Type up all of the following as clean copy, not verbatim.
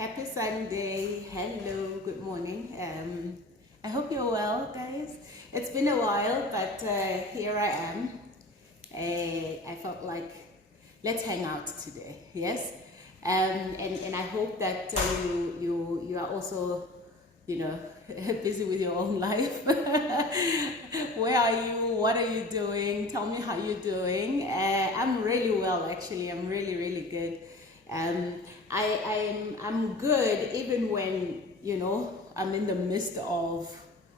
Happy Sunday. Hello, good morning. I hope you're well, guys. It's been a while, but here I am. I felt like let's hang out today. Yes, and I hope that you are also, busy with your own life. Where are you? What are you doing? Tell me how you're doing. I'm really well, actually. I'm really good. I'm good even when, I'm in the midst of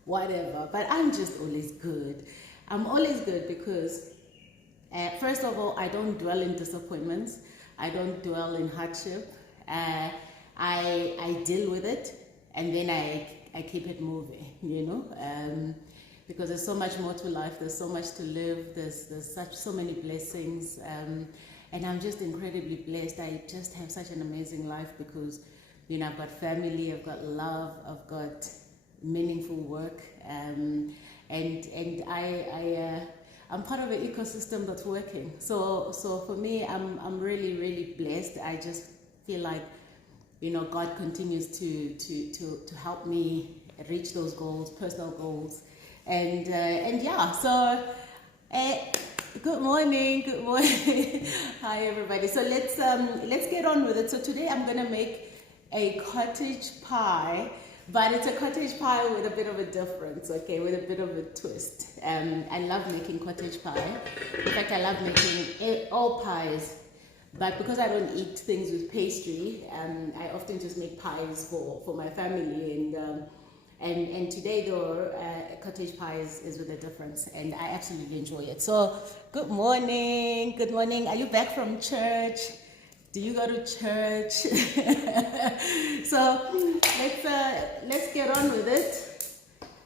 whatever, but I'm just always good. I'm always good because, first of all, I don't dwell in disappointments. I don't dwell in hardship. I deal with it and then I keep it moving, because there's so much more to life. There's so much to live. There's so many blessings. And I'm just incredibly blessed. I just have such an amazing life because, I've got family, I've got love, I've got meaningful work, and I'm part of an ecosystem that's working. So for me, I'm really blessed. I just feel like, God continues to help me reach those goals, personal goals, and yeah. So. Good morning. Hi everybody. So let's get on with it. So today I'm gonna make a cottage pie, but it's a cottage pie with a bit of a difference, okay, with a bit of a twist. I love making cottage pie. In fact, I love making all pies, but because I don't eat things with pastry, I often just make pies for my family, and today though, cottage pie is with a difference, and I absolutely enjoy it. So good morning. Are you back from church? Do you go to church? So let's get on with it.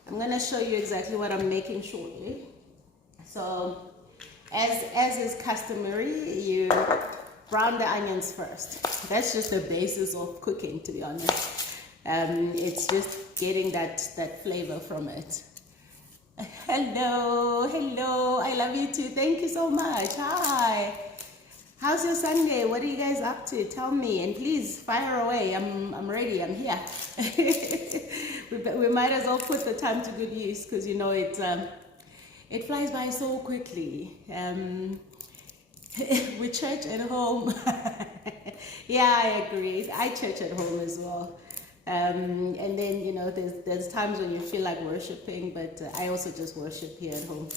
I'm gonna show you exactly what I'm making shortly. So as is customary, you brown the onions first. That's just the basis of cooking, to be honest. It's just getting that flavor from it. Hello, I love you too. Thank you so much. Hi. How's your Sunday? What are you guys up to? Tell me, and please fire away. I'm ready. I'm here. we might as well put the time to good use because it flies by so quickly. We church at home. Yeah, I agree. I church at home as well. And then, there's times when you feel like worshiping, but I also just worship here at home.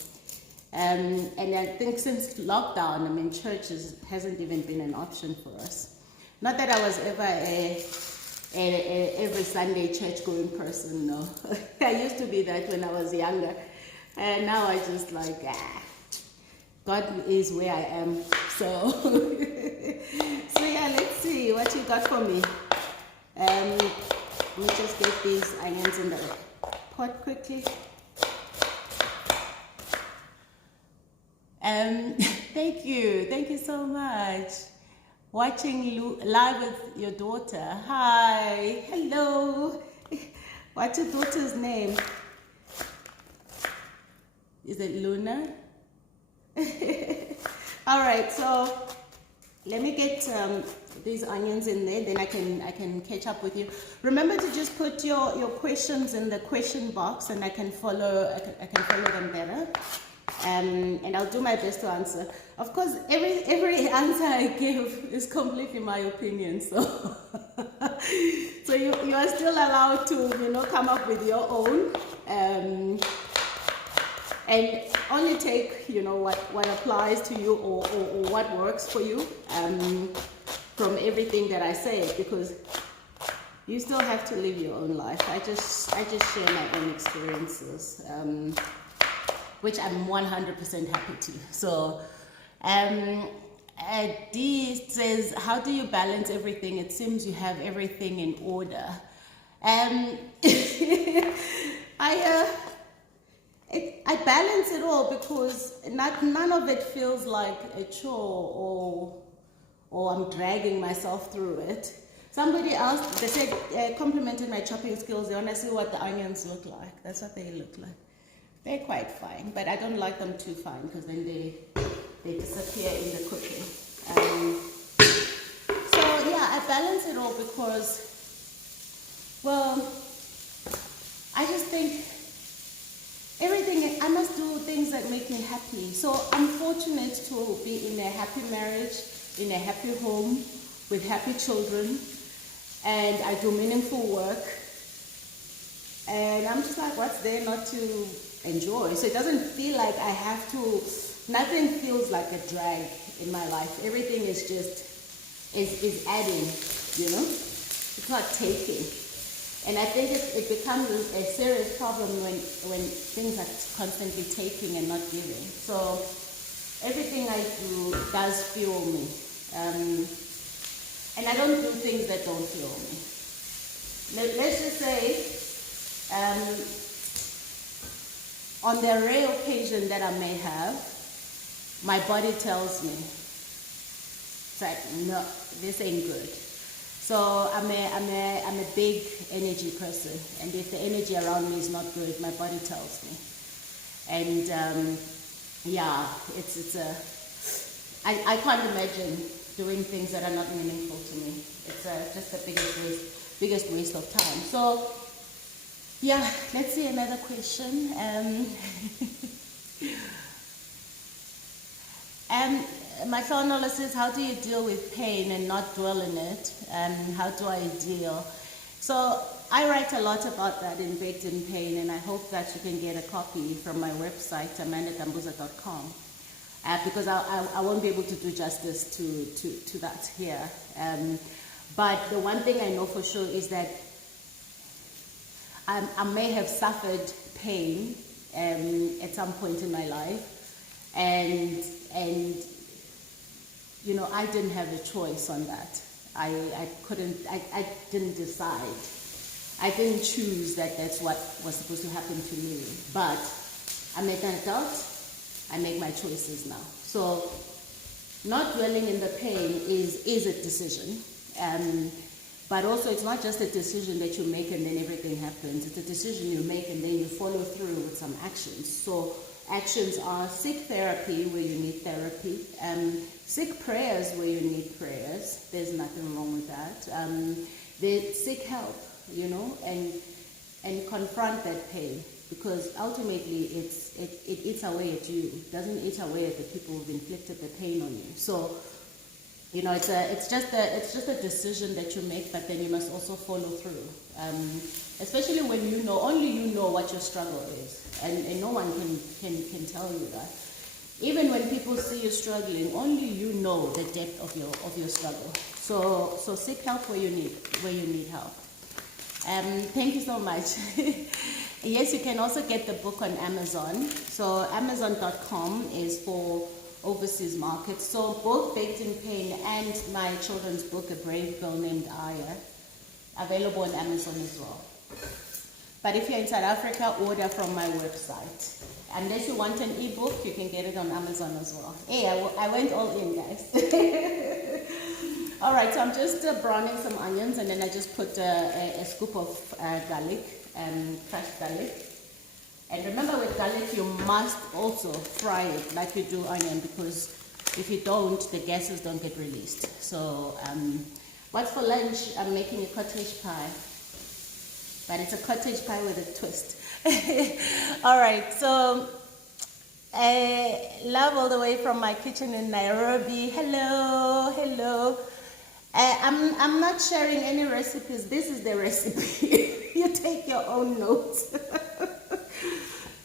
And I think since lockdown, church hasn't even been an option for us. Not that I was ever a every Sunday church going person, no. I used to be that when I was younger. And now I just like, God is where I am. So, so yeah, let's see what you got for me. Let me just get these onions in the pot quickly. Thank you so much. Watching live with your daughter. Hi, hello. What's your daughter's name? Is it Luna? All right, so let me get these onions in there, then I can catch up with you. Remember to just put your questions in the question box, and I can follow them better. And I'll do my best to answer. Of course, every answer I give is completely my opinion. So so you are still allowed to come up with your own. And only take, what applies to you or what works for you from everything that I say, because you still have to live your own life. I just share my own experiences, which I'm 100% happy to. So, Dee says, how do you balance everything? It seems you have everything in order. I balance it all because none of it feels like a chore or I'm dragging myself through it. Somebody else, they said, complimented my chopping skills. They want to see what the onions look like. That's what they look like. They're quite fine, but I don't like them too fine because then they disappear in the cooking. So yeah, I balance it all because Well, I just think everything, I must do things that make me happy. So I'm fortunate to be in a happy marriage, in a happy home, with happy children, and I do meaningful work. And I'm just like, what's there not to enjoy? So it doesn't feel like I have to, nothing feels like a drag in my life. Everything is just, is adding, you know? It's not taking. And I think it becomes a serious problem when things are constantly taking and not giving. So everything I do does fuel me. And I don't do things that don't fuel me. Let's just say, on the rare occasion that I may have, my body tells me, it's like, no, this ain't good. So I'm a big energy person, and if the energy around me is not good, my body tells me. And yeah, I can't imagine doing things that are not meaningful to me. It's just the biggest waste of time. So yeah, let's see another question. My phone says, how do you deal with pain and not dwell in it? How do I deal? So I write a lot about that in Baked in Pain, and I hope that you can get a copy from my website, amandatambuza.com, because I won't be able to do justice to that here. But the one thing I know for sure is that I may have suffered pain at some point in my life, and you know, I didn't have a choice on that. I didn't decide. I didn't choose that that's what was supposed to happen to me. But I'm an adult, I make my choices now. So not dwelling in the pain is a decision. But also it's not just a decision that you make and then everything happens. It's a decision you make and then you follow through with some actions. So actions are seek therapy where you need therapy, seek prayers where you need prayers. There's nothing wrong with that. Seek help, you know, and confront that pain, because ultimately it eats away at you. It doesn't eat away at the people who've inflicted the pain on you. So, you know, it's just a decision that you make, but then you must also follow through. Especially when you know, only you know what your struggle is, and no one can tell you that. Even when people see you struggling, only you know the depth of your struggle. So seek help where you need help. Thank you so much. Yes, you can also get the book on Amazon. So Amazon.com is for overseas markets. So both Baked in Pain and my children's book, A Brave Girl Named Aya, available on Amazon as well. But if you're in South Africa, order from my website. Unless you want an ebook, you can get it on Amazon as well. Hey, I went all in, guys. All right, so I'm just browning some onions, and then I just put a scoop of garlic, crushed garlic. And remember, with garlic, you must also fry it like you do onion, because if you don't, the gases don't get released. So, what's for lunch? I'm making a cottage pie. But it's a cottage pie with a twist. All right, so love all the way from my kitchen in Nairobi. Hello. I'm not sharing any recipes. This is the recipe. You take your own notes.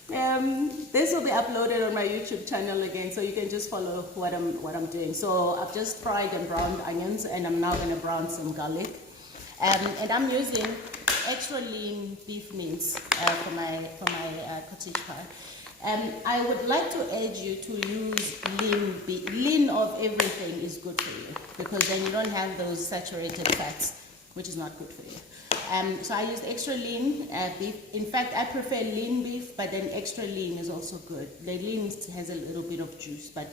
This will be uploaded on my YouTube channel again, so you can just follow what I'm doing. So I've just fried and browned onions, and I'm now going to brown some garlic. And I'm using extra lean beef mince for my cottage pie. I would like to urge you to use lean beef. Lean of everything is good for you, because then you don't have those saturated fats, which is not good for you. So I used extra lean beef. In fact, I prefer lean beef, but then extra lean is also good. The lean has a little bit of juice, but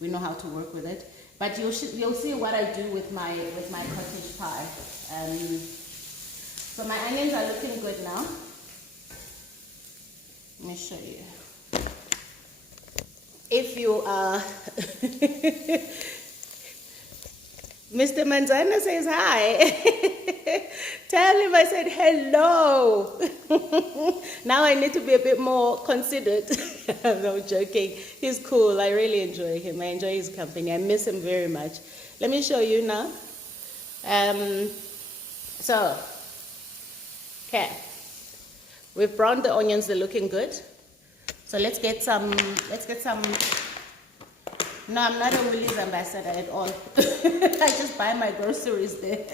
we know how to work with it. But you'll see what I do with my cottage pie. So my onions are looking good now. Let me show you. If you are Mr. Manzana says hi. Tell him I said hello. Now I need to be a bit more considerate. No, joking. He's cool. I really enjoy him. I enjoy his company. I miss him very much. Let me show you now. Okay. We've browned the onions. They're looking good. So let's get some. No, I'm not a Woolies ambassador at all. I just buy my groceries there.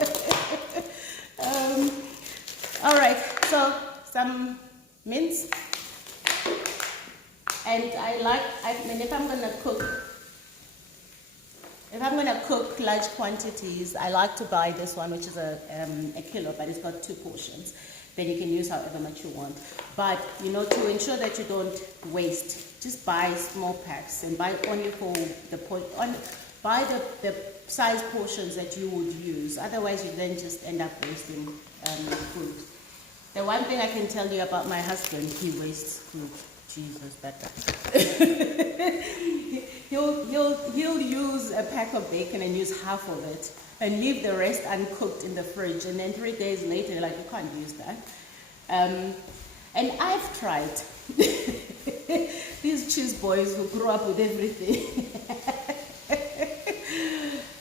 All right, so some mince. And if I'm gonna cook large quantities, I like to buy this one, which is a kilo, but it's got 2 portions. Then you can use however much you want. But, to ensure that you don't waste, just buy small packs and buy only for buy the size portions that you would use. Otherwise, you then just end up wasting food. The one thing I can tell you about my husband, he wastes food. Jesus, that guy. he'll use a pack of bacon and use half of it and leave the rest uncooked in the fridge, and then 3 days later, you're like, you can't use that. And I've tried. These cheese boys who grew up with everything.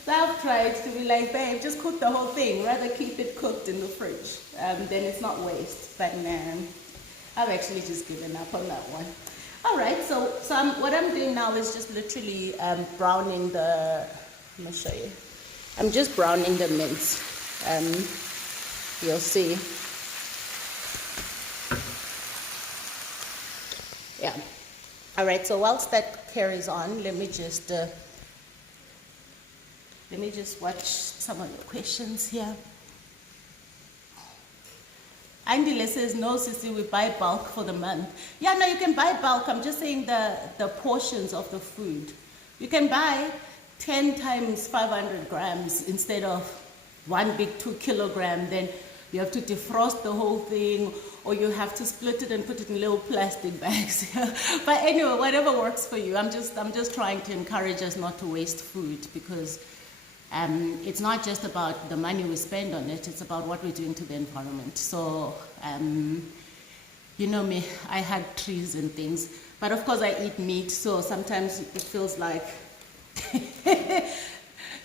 So I've tried to be like, babe, just cook the whole thing. Rather keep it cooked in the fridge. Then it's not waste. But man, I've actually just given up on that one. All right, so what I'm doing now is just literally browning the, let me show you. I'm just browning the mince. You'll see. Yeah. All right, so whilst that carries on, let me just watch some of the questions here. Andile says, no, sissy, we buy bulk for the month. Yeah, no, you can buy bulk. I'm just saying the portions of the food. You can buy 10 times 500 grams instead of one big 2 kilogram. Then you have to defrost the whole thing, or you have to split it and put it in little plastic bags. But anyway, whatever works for you. I'm just trying to encourage us not to waste food, because it's not just about the money we spend on it, it's about what we're doing to the environment. So, you know me, I hug trees and things, but of course I eat meat, so sometimes it feels like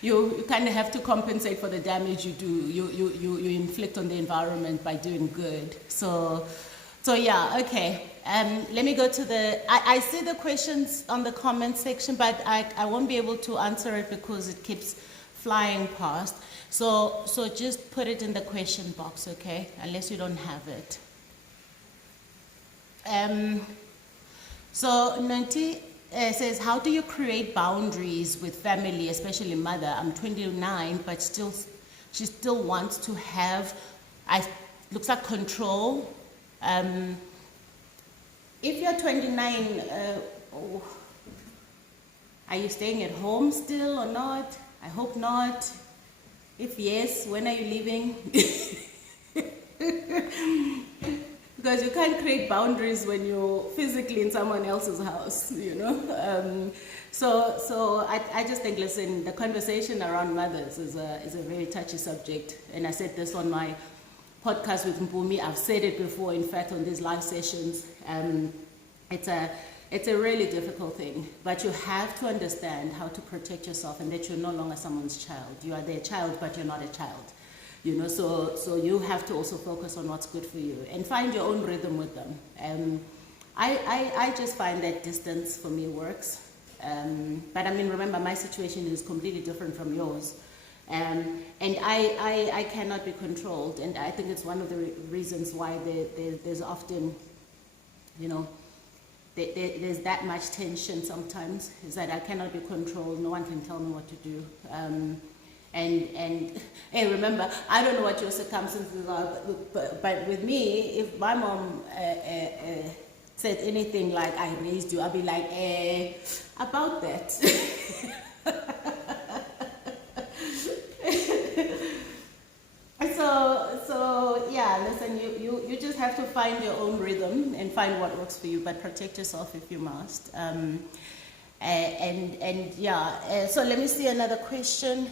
you kind of have to compensate for the damage you do, you inflict on the environment by doing good. So yeah, okay. Let me go to I see the questions on the comment section, but I won't be able to answer it because it keeps flying past. So just put it in the question box, okay? Unless you don't have it. So Nanti says, how do you create boundaries with family, especially mother? I'm 29, but she still wants to have, looks like control. If you're 29, are you staying at home still or not? I hope not. If yes, when are you leaving? Because you can't create boundaries when you're physically in someone else's house, you know. So I just think, listen, the conversation around mothers is a very touchy subject, and I said this on my podcast with Mpumi. I've said it before, in fact, on these live sessions. It's a really difficult thing, but you have to understand how to protect yourself and that you're no longer someone's child. You are their child, but you're not a child. You know, so you have to also focus on what's good for you and find your own rhythm with them. I just find that distance for me works. But I mean, remember, my situation is completely different from yours. And I cannot be controlled. And I think it's one of the reasons why there's often, you know, there's that much tension sometimes, is that I cannot be controlled. No one can tell me what to do. And hey, remember, I don't know what your circumstances are, but with me, if my mom said anything like, I raised you, I'll be like, about that. So yeah, listen, you just have to find your own rhythm and find what works for you, but protect yourself if you must. And yeah, so let me see another question.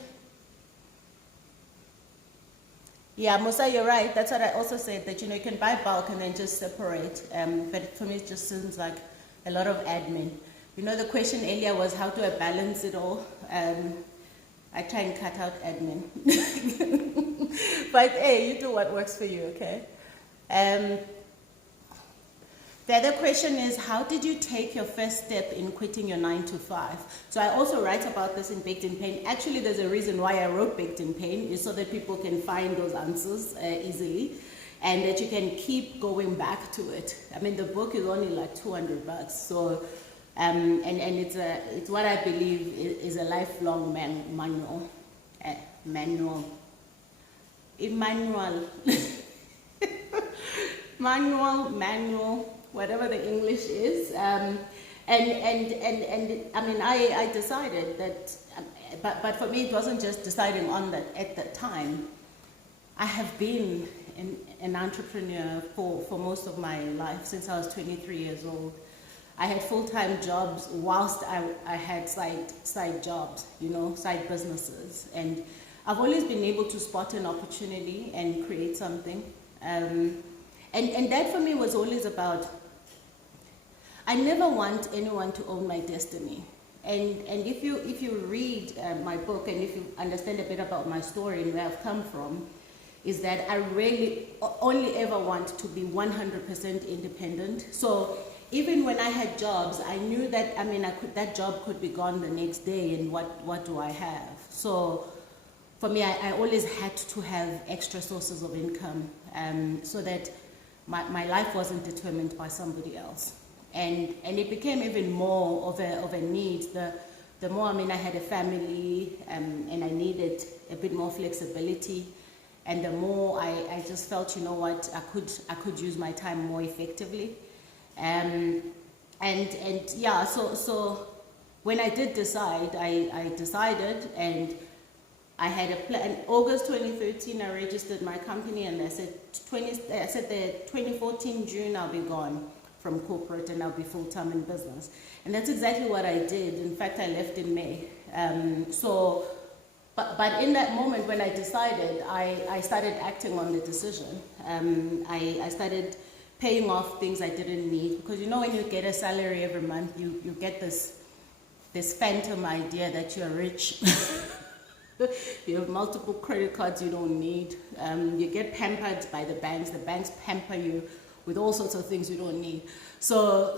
Yeah, Musa, you're right. That's what I also said, that, you can buy bulk and then just separate. But for me, it just seems like a lot of admin. The question earlier was, how do I balance it all? I try and cut out admin. But hey, you do what works for you, okay? The other question is, how did you take your first step in quitting your 9 to 5? So I also write about this in Baked in Pain. Actually, there's a reason why I wrote Baked in Pain, is so that people can find those answers easily, and that you can keep going back to it. I mean, the book is only like $200, so and it's what I believe is a lifelong manual. Manual, whatever the English is. And I mean, I decided that, but for me, it wasn't just deciding on that at that time. I have been an entrepreneur for most of my life, since I was 23 years old. I had full-time jobs whilst I had side jobs, side businesses. And I've always been able to spot an opportunity and create something. And that for me was always about, I never want anyone to own my destiny. And if you read my book, and if you understand a bit about my story and where I've come from, is that I really only ever want to be 100% independent. So even when I had jobs, I knew that, I mean, that job could be gone the next day, and what do I have? So for me, I always had to have extra sources of income, so that my life wasn't determined by somebody else. And it became even more of a need the more, I mean, I had a family, and I needed a bit more flexibility, and the more I just felt, you know what, I could use my time more effectively. And yeah, so when I did decide, I decided, and I had a plan. In August 2013, I registered my company, and I said the 2014 June I'll be gone from corporate, and I'll be full-time in business. And that's exactly what I did. In fact, I left in May. But in that moment when I decided, I started acting on the decision. I started paying off things I didn't need, because when you get a salary every month, you get this phantom idea that you're rich. You have multiple credit cards you don't need. You get pampered by the banks pamper you with all sorts of things you don't need. So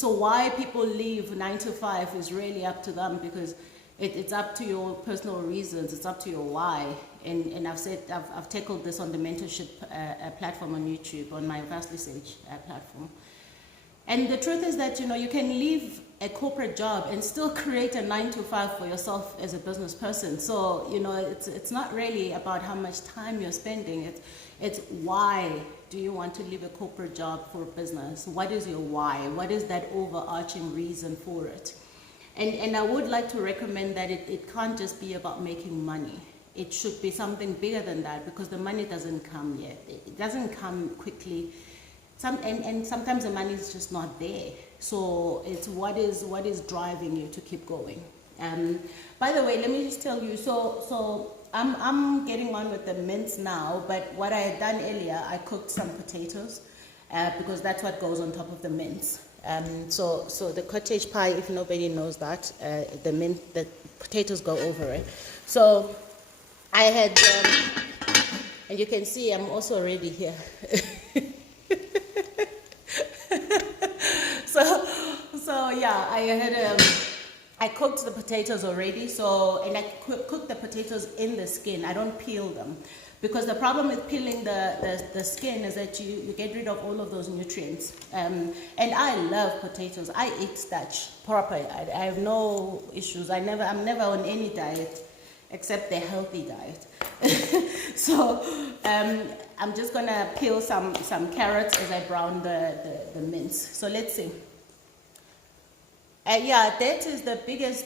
why people leave 9 to 5 is really up to them, because it's up to your personal reasons, it's up to your why. And I've tackled this on the mentorship platform on YouTube, on my Vastly Sage platform. And the truth is that you can leave a corporate job and still create a 9 to 5 for yourself as a business person. So it's not really about how much time you're spending. It's why do you want to leave a corporate job for a business? What is your why? What is that overarching reason for it? And I would like to recommend that it can't just be about making money. It should be something bigger than that, because the money doesn't come yet. It doesn't come quickly. And sometimes the money is just not there. So it's what is driving you to keep going. By the way, let me just tell you, so I'm getting on with the mince now, but what I had done earlier, I cooked some potatoes, because that's what goes on top of the mince. So the cottage pie, if nobody knows that, the potatoes go over it. So I had, and you can see I'm also already here. So yeah, I cooked the potatoes already. And I cook the potatoes in the skin. I don't peel them, because the problem with peeling the skin is that you get rid of all of those nutrients. And I love potatoes. I eat starch proper. I have no issues. I'm never on any diet except the healthy diet. So I'm just gonna peel some carrots as I brown the mince. So let's see. Yeah, debt is the biggest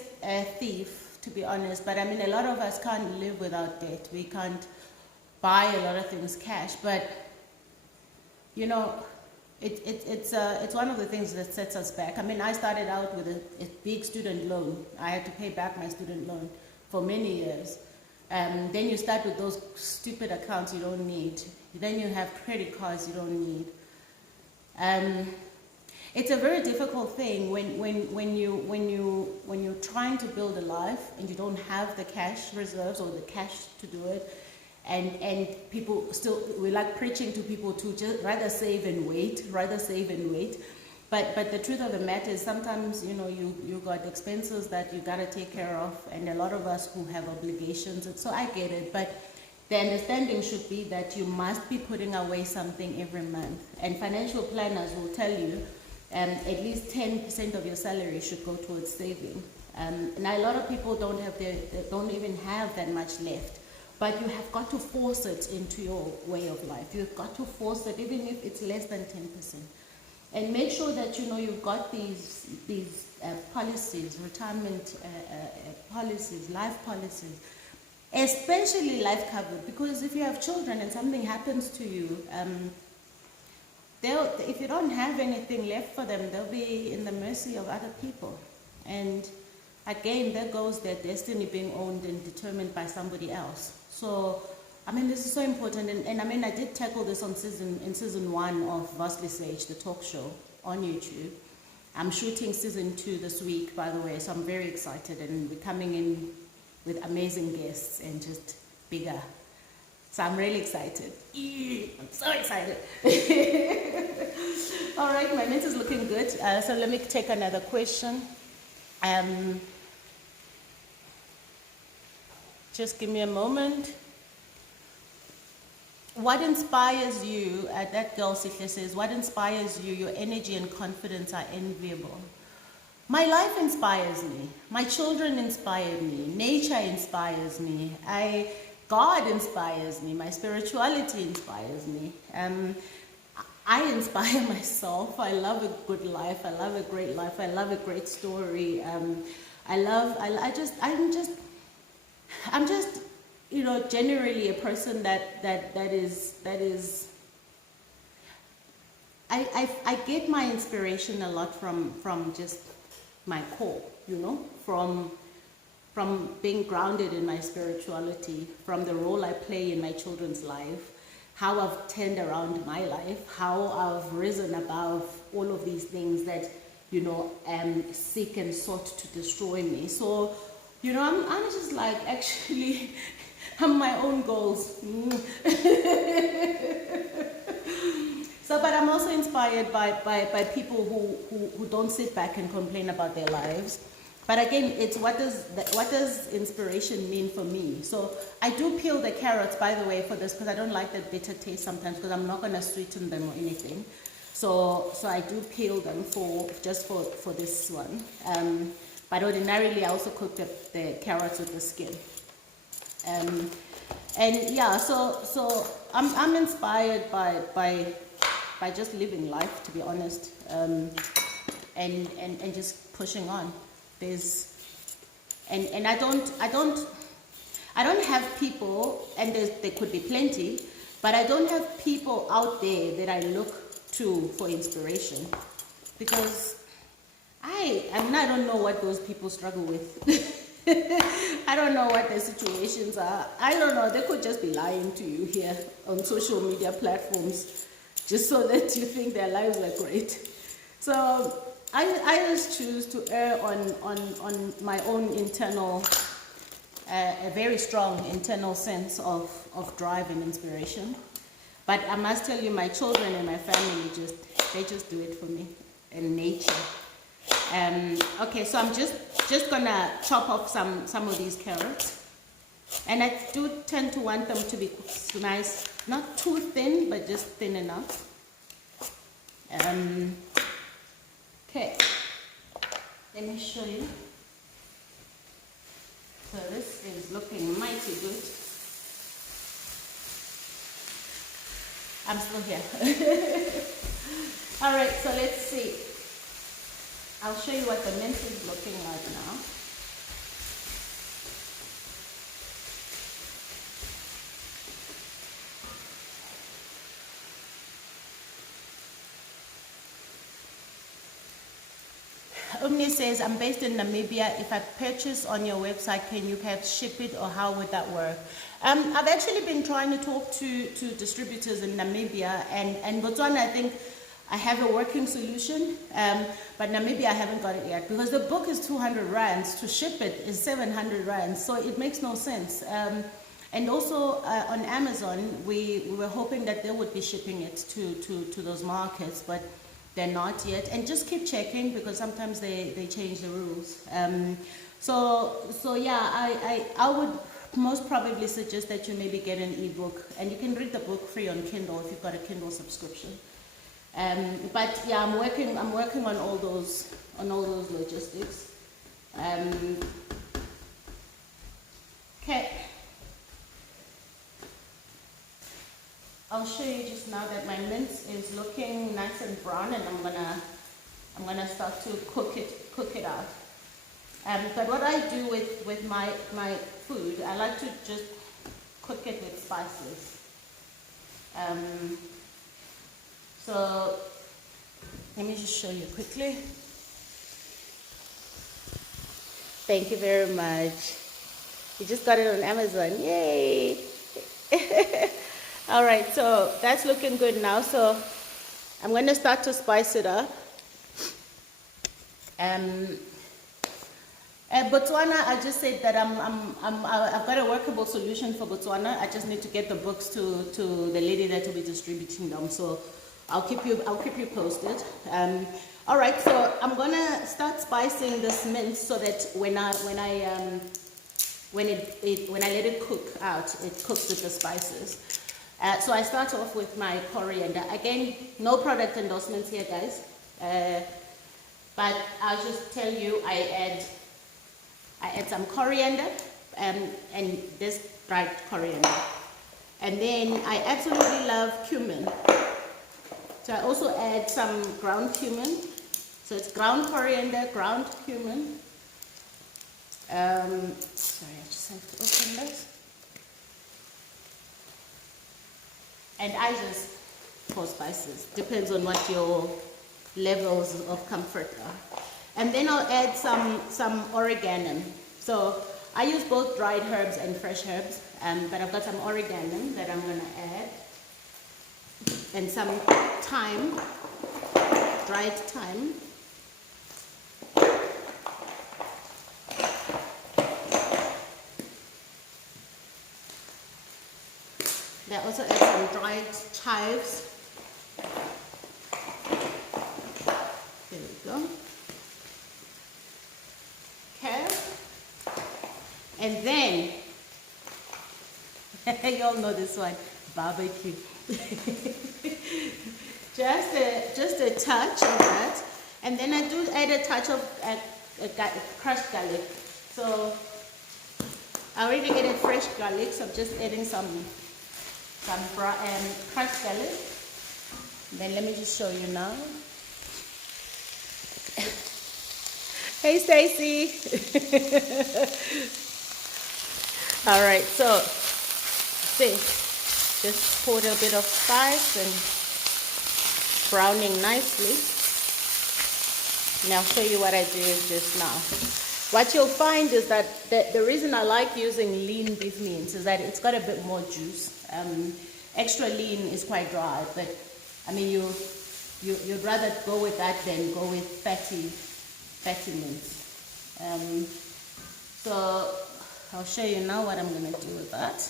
thief, to be honest. But I mean, a lot of us can't live without debt. We can't buy a lot of things cash. But it's one of the things that sets us back. I mean, I started out with a big student loan. I had to pay back my student loan for many years. Then you start with those stupid accounts you don't need. Then you have credit cards you don't need. It's a very difficult thing when you're trying to build a life and you don't have the cash reserves or the cash to do it, and people still, we like preaching to people to just rather save and wait. But the truth of the matter is sometimes, you got expenses that you gotta take care of, and a lot of us who have obligations, and so I get it, but the understanding should be that you must be putting away something every month. And financial planners will tell you at least 10% of your salary should go towards saving. Now a lot of people don't even have that much left, but you have got to force it into your way of life. You've got to force it, even if it's less than 10%. And make sure that you've got these policies, retirement policies, life policies, especially life cover. Because if you have children and something happens to you, if you don't have anything left for them, they'll be in the mercy of other people. And again, there goes their destiny being owned and determined by somebody else. So, this is so important. And I did tackle this in season 1 of Vastly Sage, the talk show on YouTube. I'm shooting season 2 this week, by the way, so I'm very excited. And we're coming in with amazing guests and just bigger. So I'm really excited. I'm so excited. All right, my mint is looking good. So let me take another question. Just give me a moment. What inspires you? That girl Sihle says, what inspires you? Your energy and confidence are enviable. My life inspires me. My children inspire me. Nature inspires me. God inspires me. My spirituality inspires me. I inspire myself. I love a good life. I love a great life. I love a great story. I'm just generally a person that is. I get my inspiration a lot from just my core, from being grounded in my spirituality, from the role I play in my children's life, how I've turned around my life, how I've risen above all of these things that, seek and sought to destroy me. So, I'm just like, actually, I'm my own goals. So, but I'm also inspired by people who don't sit back and complain about their lives. But again, it's what does inspiration mean for me? So I do peel the carrots, by the way, for this, because I don't like that bitter taste sometimes, because I'm not going to sweeten them or anything. So I do peel them for this one. But ordinarily, I also cook the carrots with the skin. And yeah, so I'm inspired by just living life, to be honest, and just pushing on. And I don't have people, and there could be plenty, but I don't have people out there that I look to for inspiration, because I don't know what those people struggle with. I don't know what their situations are. I don't know. They could just be lying to you here on social media platforms just so that you think their lives are great. So I just choose to err on my own internal, a very strong internal sense of drive and inspiration. But I must tell you, my children and my family they just do it for me, and nature. Okay, so I'm just gonna chop off some of these carrots, and I do tend to want them to be nice, not too thin, but just thin enough. Okay, let me show you. So this is looking mighty good. I'm still here. All right, so let's see. I'll show you what the mint is looking like now. Umni says, I'm based in Namibia. If I purchase on your website, can you perhaps ship it, or how would that work? I've actually been trying to talk to distributors in Namibia and Botswana. I think I have a working solution, but Namibia I haven't got it yet, because the book is 200 rands. To ship it is 700 rands, so it makes no sense. And also on Amazon, we were hoping that they would be shipping it to those markets, but they're not yet. And just keep checking, because sometimes they change the rules. So yeah, I would most probably suggest that you maybe get an ebook, and you can read the book free on Kindle if you've got a Kindle subscription. But yeah, I'm working on all those logistics. Okay. I'll show you just now that my mince is looking nice and brown, and I'm gonna start to cook it out. But what I do with my food, I like to just cook it with spices. So let me just show you quickly. Thank you very much. You just got it on Amazon. Yay! All right, so that's looking good now. So I'm going to start to spice it up. Botswana, I just said that I've got a workable solution for Botswana. I just need to get the books to the lady that will be distributing them. So I'll keep you posted. All right, so I'm gonna start spicing this mince so that when I let it cook out, it cooks with the spices. So I start off with my coriander. Again, no product endorsements here, guys. But I'll just tell you, I add some coriander and this dried coriander. And then I absolutely love cumin. So I also add some ground cumin. So it's ground coriander, ground cumin. Sorry, I just have to open this. And I just pour spices. Depends on what your levels of comfort are. And then I'll add some oregano. So I use both dried herbs and fresh herbs, but I've got some oregano that I'm gonna add. And some thyme, dried thyme. I also add some dried chives. There we go. Okay. And then, you all know this one, barbecue. just a touch of that. And then I do add a touch of crushed garlic. So I already added fresh garlic, so I'm just adding some crushed garlic. Then let me just show you now. Hey Stacy. All right, so see, just poured a bit of spice and browning nicely. And I'll show you what I did just now. What you'll find is that the reason I like using lean beef mince is that it's got a bit more juice. Extra lean is quite dry, but I mean you'd rather go with that than go with fatty mince. So I'll show you now what I'm going to do with that.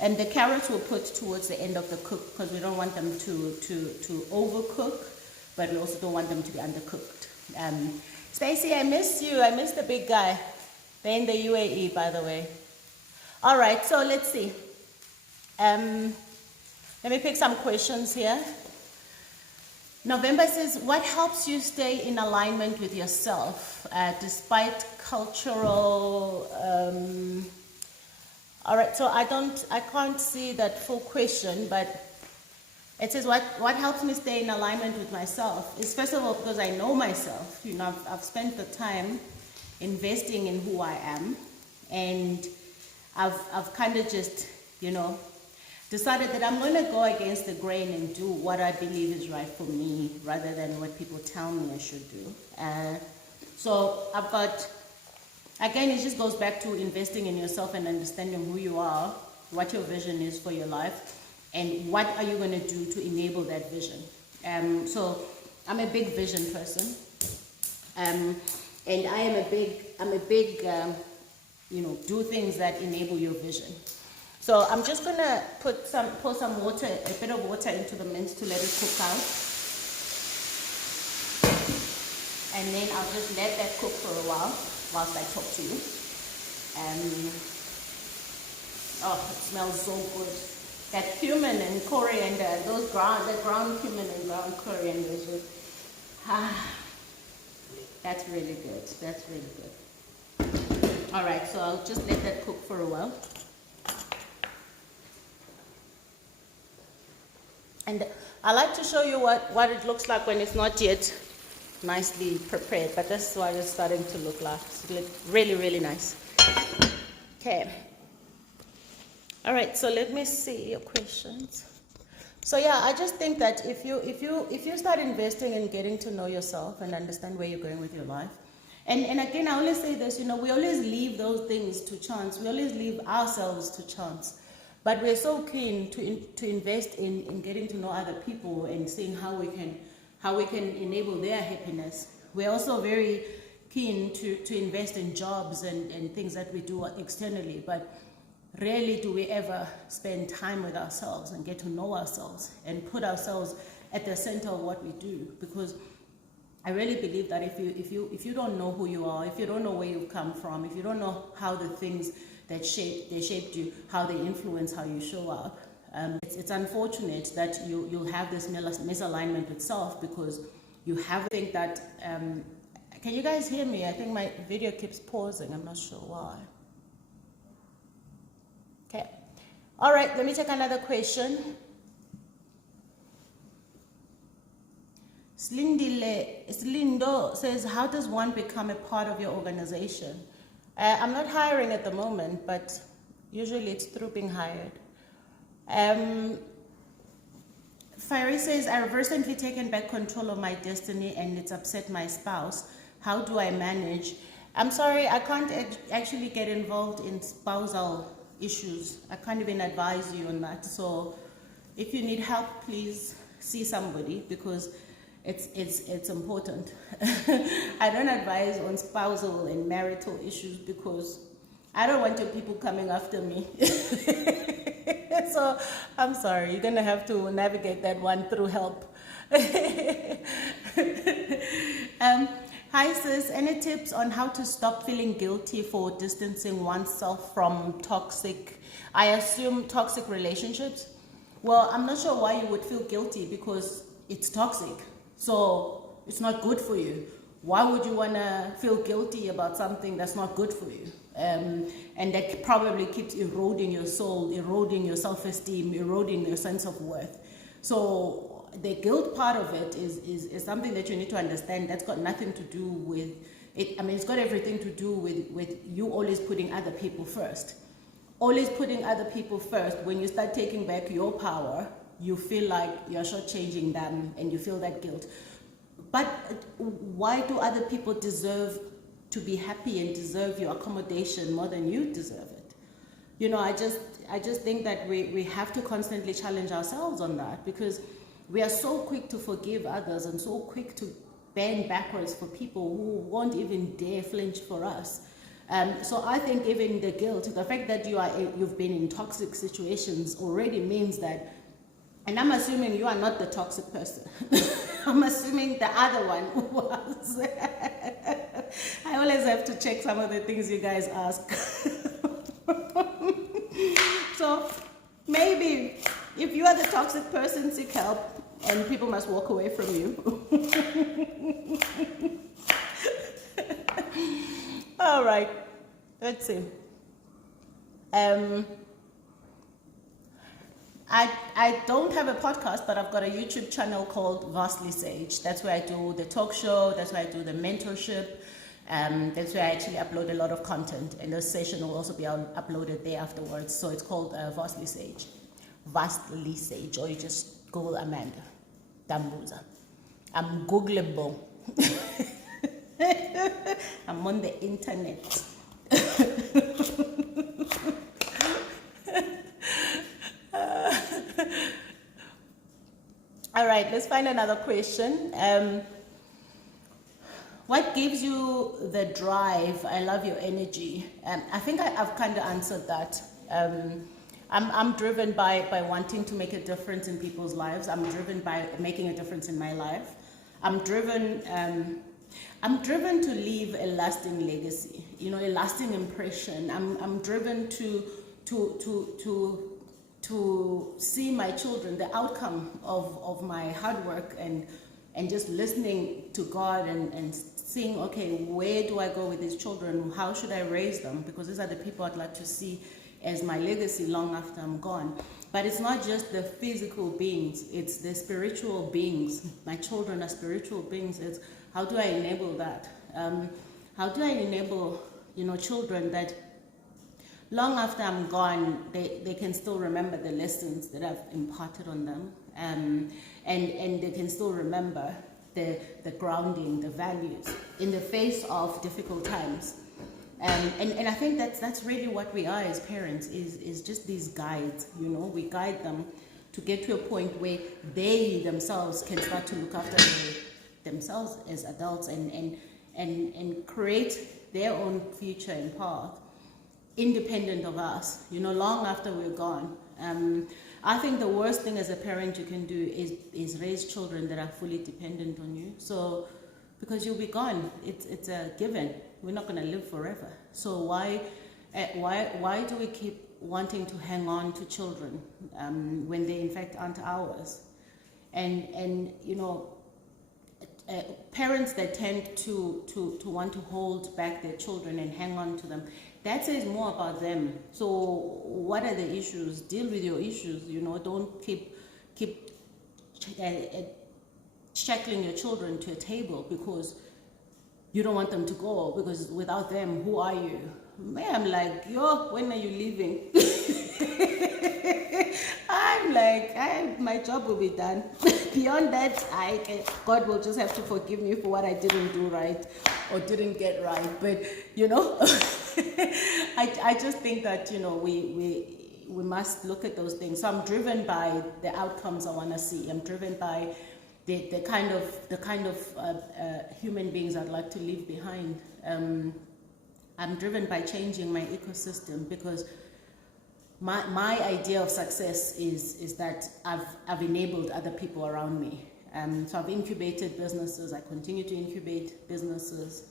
And the carrots we'll put towards the end of the cook, because we don't want them to overcook, but we also don't want them to be undercooked. Stacy, I missed you. I missed the big guy. They're in the UAE, by the way. All right, so let's see. Let me pick some questions here. November says, what helps you stay in alignment with yourself despite cultural... all right, so I can't see that full question, but it says what helps me stay in alignment with myself is, first of all, because I know myself. You know, I've spent the time investing in who I am, and I've kind of just, you know, decided that I'm going to go against the grain and do what I believe is right for me rather than what people tell me I should do. So I've got, again, it just goes back to investing in yourself and understanding who you are, what your vision is for your life, and what are you going to do to enable that vision. So I'm a big vision person, and I am a big, do things that enable your vision. So I'm just going to pour some water, a bit of water into the mince to let it cook out. And then I'll just let that cook for a while whilst I talk to you. Oh, it smells so good. That cumin and coriander, the ground cumin and ground coriander is just, that's really good. That's really good. All right, so I'll just let that cook for a while. And I like to show you what it looks like when it's not yet nicely prepared, but this is what it's starting to look like. It's really, really nice. Okay. All right, so let me see your questions. So yeah, I just think that if you start investing in getting to know yourself and understand where you're going with your life, and again, I always say this, we always leave those things to chance. We always leave ourselves to chance. But we're so keen to invest in getting to know other people and seeing how we can enable their happiness. We're also very keen to invest in jobs and things that we do externally, but rarely do we ever spend time with ourselves and get to know ourselves and put ourselves at the center of what we do. Because I really believe that if you don't know who you are, if you don't know where you've come from, if you don't know how the things that shaped you, how they influence how you show up, it's unfortunate that you'll have this misalignment with self, because you have to think that, can you guys hear me? I think my video keeps pausing. I'm not sure why. Okay. All right, let me take another question. Slindo says, how does one become a part of your organization? I'm not hiring at the moment, but usually it's through being hired. Fiery says, I have recently taken back control of my destiny and it's upset my spouse. How do I manage? I'm sorry, I can't actually get involved in spousal issues. I can't even advise you on that. So if you need help, please see somebody, because it's important. I don't advise on spousal and marital issues because I don't want your people coming after me. So I'm sorry, you're gonna have to navigate that one through help. Hi sis, any tips on how to stop feeling guilty for distancing oneself from toxic, I assume toxic relationships? Well, I'm not sure why you would feel guilty, because it's toxic. So it's not good for you. Why would you want to feel guilty about something that's not good for you? And that probably keeps eroding your soul, eroding your self-esteem, eroding your sense of worth. So the guilt part of it is something that you need to understand. That's got nothing to do with it. I mean, it's got everything to do with you always putting other people first. Always putting other people first. When you start taking back your power, you feel like you're shortchanging them and you feel that guilt. But why do other people deserve to be happy and deserve your accommodation more than you deserve it? I just think that we have to constantly challenge ourselves on that, because we are so quick to forgive others and so quick to bend backwards for people who won't even dare flinch for us. So I think even the guilt, the fact that you've been in toxic situations already means that, and I'm assuming you are not the toxic person. I'm assuming the other one was. I always have to check some of the things you guys ask. So maybe if you are the toxic person, seek help, and people must walk away from you. All right, let's see. I don't have a podcast, but I've got a YouTube channel called Vastly Sage. That's where I do the talk show. That's where I do the mentorship. That's where I actually upload a lot of content. And the session will also be uploaded there afterwards. So it's called Vastly Sage. Vastly Sage. Or you just Google Amanda Dambuza. I'm Googleable. I'm on the internet. All right, let's find another question. What gives you the drive? I love your energy. I think I've kind of answered that. I'm driven by wanting to make a difference in people's lives. I'm driven by making a difference in my life. I'm driven to leave a lasting legacy, a lasting impression. I'm driven to see my children, the outcome of my hard work and just listening to God and seeing, okay, where do I go with these children? How should I raise them? Because these are the people I'd like to see as my legacy long after I'm gone. But it's not just the physical beings, it's the spiritual beings. My children are spiritual beings. It's how do I enable that? How do I enable, children that long after I'm gone, they can still remember the lessons that I've imparted on them, and they can still remember the grounding, the values in the face of difficult times. And I think that's really what we are as parents, is just these guides. We guide them to get to a point where they themselves can start to look after themselves as adults and create their own future and path independent of us, long after we're gone. I think the worst thing as a parent you can do is raise children that are fully dependent on you. So, because you'll be gone, it's a given. We're not going to live forever. So why do we keep wanting to hang on to children when they in fact aren't ours? And parents that tend to want to hold back their children and hang on to them, that says more about them. So what are the issues? Deal with your issues. Don't keep shackling your children to a table because you don't want them to go, because without them, who are you? Man, I'm like, when are you leaving? I'm like, my job will be done. Beyond that, God will just have to forgive me for what I didn't do right or didn't get right. But, I just think that, we must look at those things. So I'm driven by the outcomes I want to see. I'm driven by the kind of human beings I'd like to leave behind. I'm driven by changing my ecosystem, because my idea of success is that I've enabled other people around me. So I've incubated businesses. I continue to incubate businesses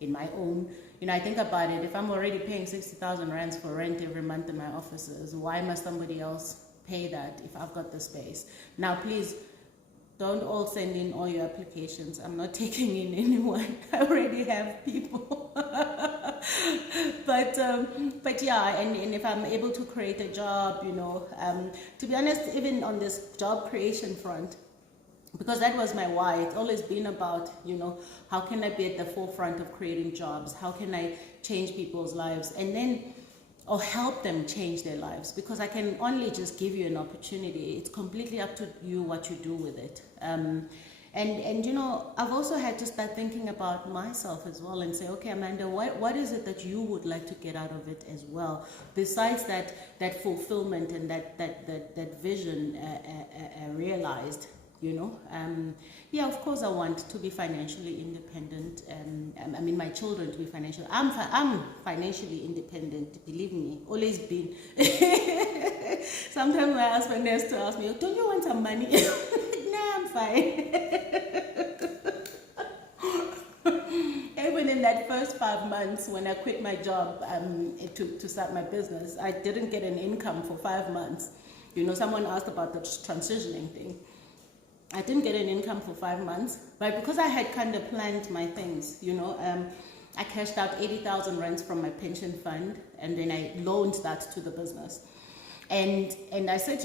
in my own. I think about it. If I'm already paying 60,000 rands for rent every month in my offices, why must somebody else pay that if I've got the space? Now, please, don't all send in all your applications. I'm not taking in anyone. I already have people. But yeah, and if I'm able to create a job, to be honest, even on this job creation front, because that was my why. It's always been about, how can I be at the forefront of creating jobs? How can I change people's lives? And then, or help them change their lives, because I can only just give you an opportunity. It's completely up to you what you do with it. And I've also had to start thinking about myself as well and say, okay, Amanda, what is it that you would like to get out of it as well, besides that fulfillment and that vision realized? Yeah, of course I want to be financially independent. I mean, my children to be financially. I'm financially independent, believe me, always been. Sometimes my husband has to ask me, don't you want some money? Nah, I'm fine. Even in that first 5 months when I quit my job to start my business, I didn't get an income for 5 months. Someone asked about the transitioning thing. I didn't get an income for 5 months, but because I had kind of planned my things, I cashed out 80,000 rands from my pension fund, and then I loaned that to the business. And I said,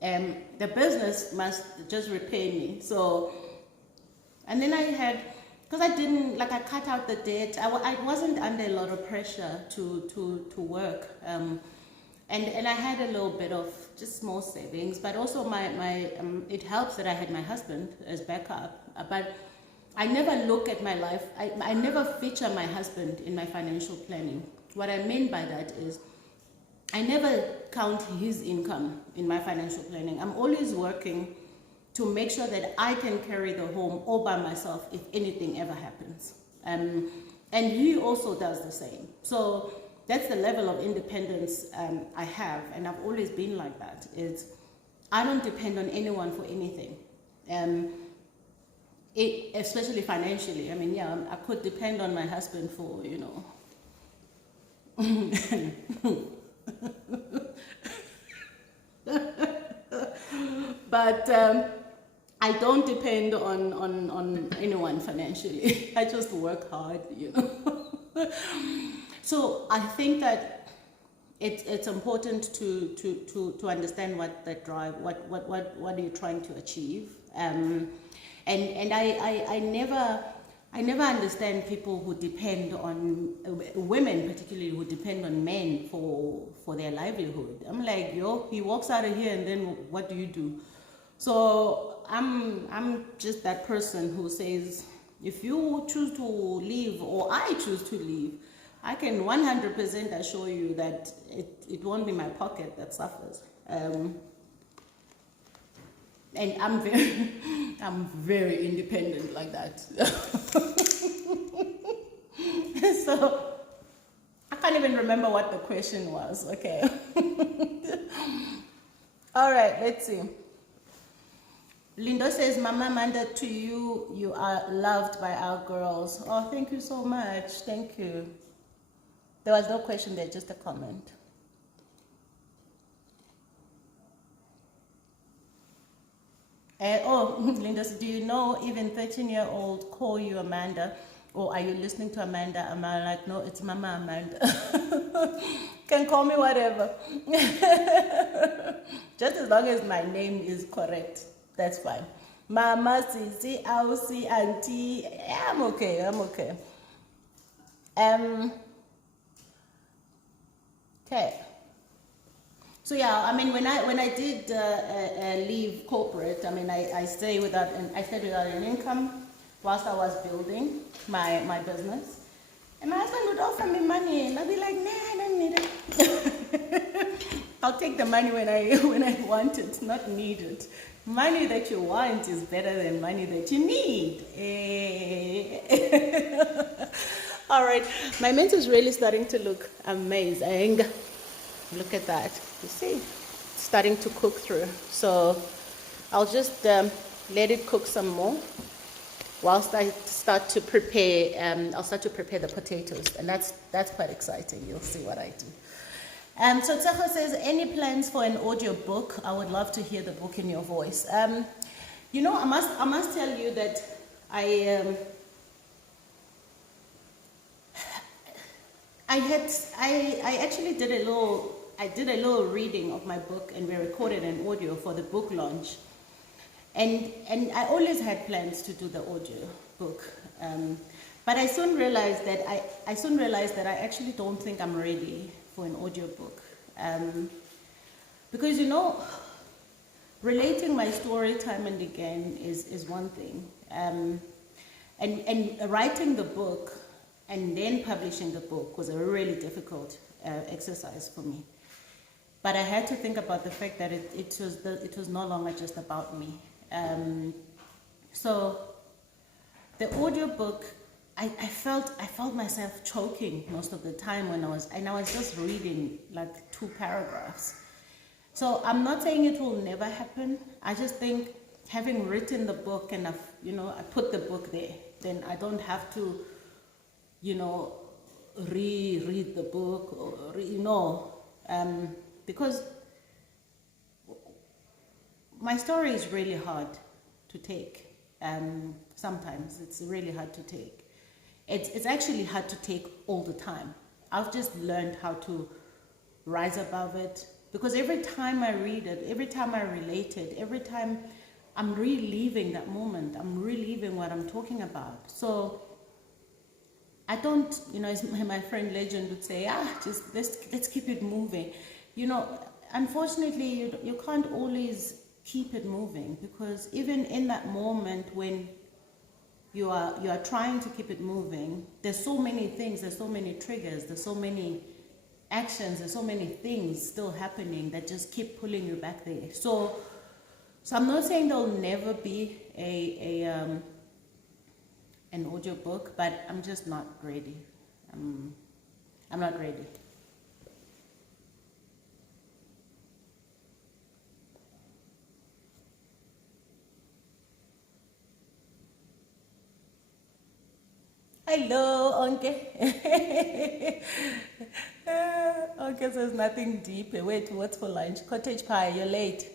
the business must just repay me. So, and then I had, because I cut out the debt. I wasn't under a lot of pressure to work. And I had a little bit of just small savings, but also my it helps that I had my husband as backup. But I never look at my life, I never feature my husband in my financial planning. What I mean by that is I never count his income in my financial planning. I'm always working to make sure that I can carry the home all by myself if anything ever happens. And he also does the same. So that's the level of independence I have, and I've always been like that. I don't depend on anyone for anything. Especially financially. I mean, yeah, I could depend on my husband for, but I don't depend on anyone financially. I just work hard, So I think that it's important to understand what that drive, what are you trying to achieve. And I never understand people who depend on women, particularly who depend on men for their livelihood. I'm like, he walks out of here, and then what do you do? So I'm just that person who says, if you choose to leave or I choose to leave, I can 100% assure you that it won't be my pocket that suffers. And I'm very independent like that. So I can't even remember what the question was. Okay. All right, let's see. Lindo says, Mama Amanda, to you, you are loved by our girls. Oh, thank you so much. Thank you. There was no question there, just a comment. Linda says, do you know even 13-year-old call you Amanda? Or are you listening to Amanda? I'm like, no, it's Mama Amanda. Can call me whatever. Just as long as my name is correct, that's fine. Mama, Sisi, Ausi, Auntie, I'm okay, Okay. So yeah, I mean, when I did leave corporate, I mean, I stayed without an income whilst I was building my business, and my husband would offer me money, and I'd be like, nah, I don't need it. I'll take the money when I want it, not need it. Money that you want is better than money that you need. All right, my mint is really starting to look amazing. Look at that. You see, it's starting to cook through. So I'll just let it cook some more whilst I start to prepare. I'll start to prepare the potatoes, and that's quite exciting. You'll see what I do. So Tsecho says, any plans for an audiobook? I would love to hear the book in your voice. I must tell you that I actually did a little reading of my book, and we recorded an audio for the book launch. And I always had plans to do the audio book, but I soon realized that I actually don't think I'm ready for an audiobook, because relating my story time and again is one thing, and writing the book and then publishing the book was a really difficult exercise for me. But I had to think about the fact that it was no longer just about me. So the audiobook, I felt myself choking most of the time when I was just reading like 2 paragraphs. So I'm not saying it will never happen. I just think having written the book and I put the book there, then I don't have to, reread the book or because my story is really hard to take. Sometimes it's really hard to take. It's actually hard to take all the time. I've just learned how to rise above it, because every time I read it, every time I relate it, every time I'm reliving that moment, I'm reliving what I'm talking about. So I don't, as my friend Legend would say, just let's keep it moving. Unfortunately, you can't always keep it moving, because even in that moment when you are trying to keep it moving, there's so many things, there's so many triggers, there's so many actions, there's so many things still happening that just keep pulling you back there. So I'm not saying there'll never be an audiobook, but I'm just not ready. I'm not ready. Hello, Onke. Onke says nothing deep. Wait, what's for lunch? Cottage pie, you're late.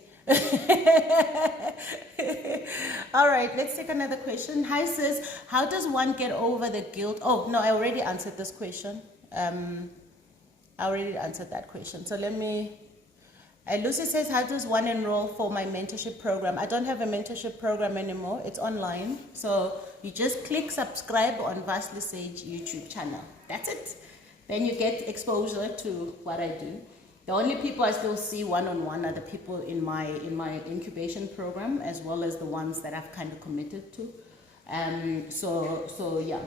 All right, let's take another question. Hi, sis. How does one get over the guilt? Oh, no, I already answered this question. I already answered that question. So let me... Lucy says, how does one enroll for my mentorship program? I don't have a mentorship program anymore. It's online. So you just click subscribe on Vastly Sage YouTube channel. That's it. Then you get exposure to what I do. The only people I still see one-on-one are the people in my incubation program, as well as the ones that I've kind of committed to. So yeah.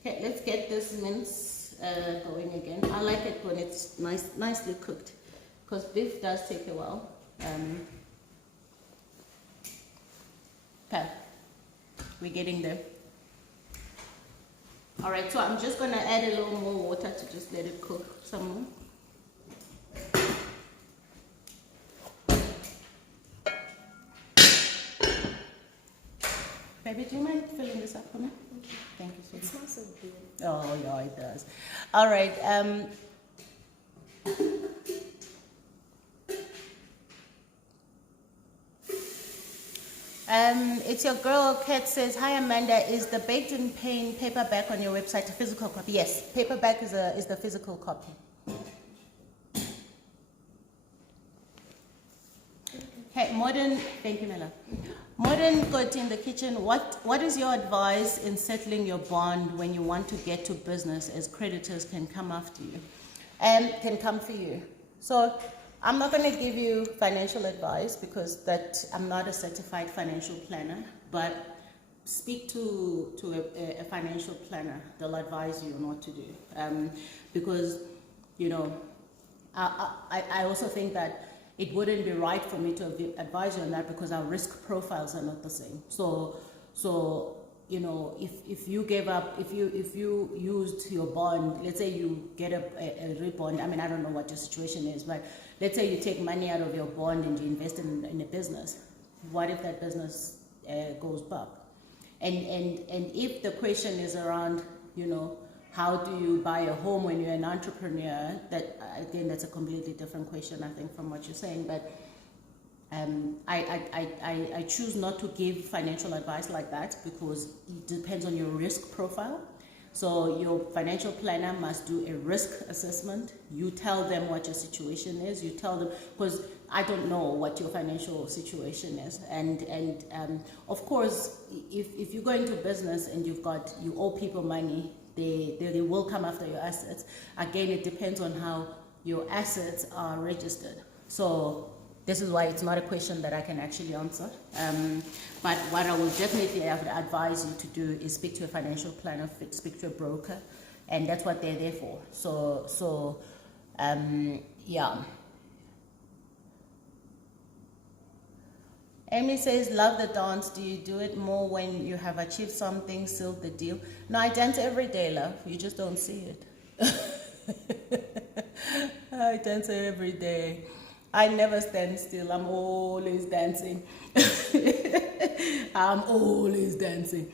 Okay, let's get this mince going again. I like it when it's nicely cooked, because beef does take a while. Okay, we're getting there. All right, so I'm just gonna add a little more water to just let it cook some more. Baby, do you mind filling this up for me? Thank you so much. It smells so good. Oh, yeah, it does. All right. It's your girl, Kat says, hi, Amanda. Is the Baked in Pain paperback on your website a physical copy? Yes, paperback is the physical copy. Okay, thank you, Mela. Modern Got in the kitchen, what is your advice in settling your bond when you want to get to business, as creditors can come after you and can come for you? So I'm not going to give you financial advice, because I'm not a certified financial planner, but speak to a financial planner. They'll advise you on what to do, because, you know, I also think that it wouldn't be right for me to advise you on that, because our risk profiles are not the same. So you know, if you gave up, if you used your bond, let's say you get a rebond. I mean, I don't know what your situation is, but let's say you take money out of your bond and you invest in a business. What if that business goes bust? And if the question is around, you know, how do you buy a home when you're an entrepreneur? That, again, that's a completely different question, I think, from what you're saying. But I choose not to give financial advice like that, because it depends on your risk profile. So your financial planner must do a risk assessment. You tell them what your situation is. You tell them, because I don't know what your financial situation is. And of course, if you go into business and you owe people money, they will come after your assets. Again, it depends on how your assets are registered. So this is why it's not a question that I can actually answer. But what I will definitely advise you to do is speak to a financial planner, speak to a broker, and that's what they're there for. So yeah. Amy says, love the dance. Do you do it more when you have achieved something, sealed the deal? No, I dance every day, love. You just don't see it. I dance every day. I never stand still. I'm always dancing. I'm always dancing.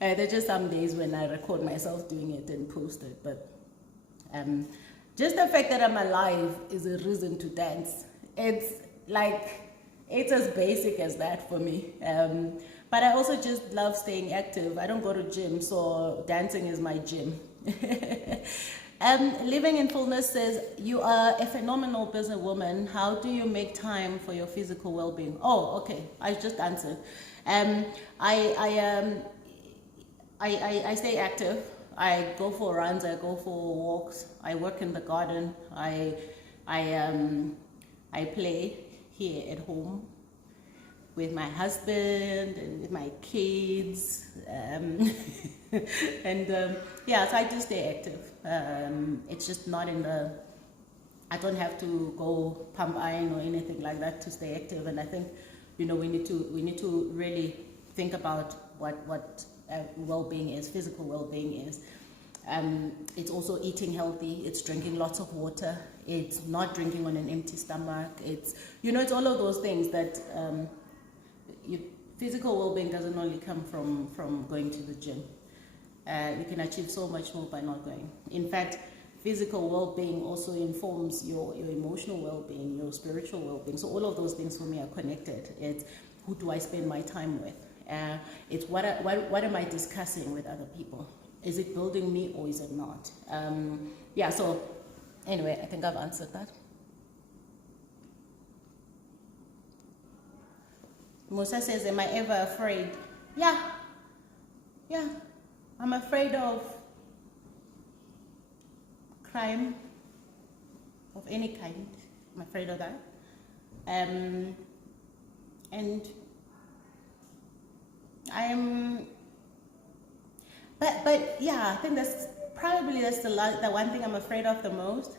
There's just some days when I record myself doing it and post it. But just the fact that I'm alive is a reason to dance. It's like... it's as basic as that for me. But I also just love staying active. I don't go to gym, so dancing is my gym. Living in Fullness says, you are a phenomenal businesswoman. How do you make time for your physical well-being? Oh, okay. I just answered. I stay active. I go for runs. I go for walks. I work in the garden. I play here at home. with my husband and with my kids. Yeah, so I do stay active. It's just not in the, I don't have to go pump iron or anything like that to stay active. And I think, we need to really think about what well-being is, physical well-being is. It's also eating healthy. It's drinking lots of water. It's not drinking on an empty stomach. It's, it's all of those things that physical well-being doesn't only come from going to the gym. You can achieve so much more by not going. In fact, physical well-being also informs your emotional well-being, your spiritual well-being. So all of those things for me are connected. It's who do I spend my time with? It's what am I discussing with other people? Is it building me or is it not? Yeah, so anyway, I think I've answered that. Musa says, am I ever afraid? Yeah, I'm afraid of crime of any kind. I'm afraid of that. And I am, but yeah, I think that's the one thing I'm afraid of the most.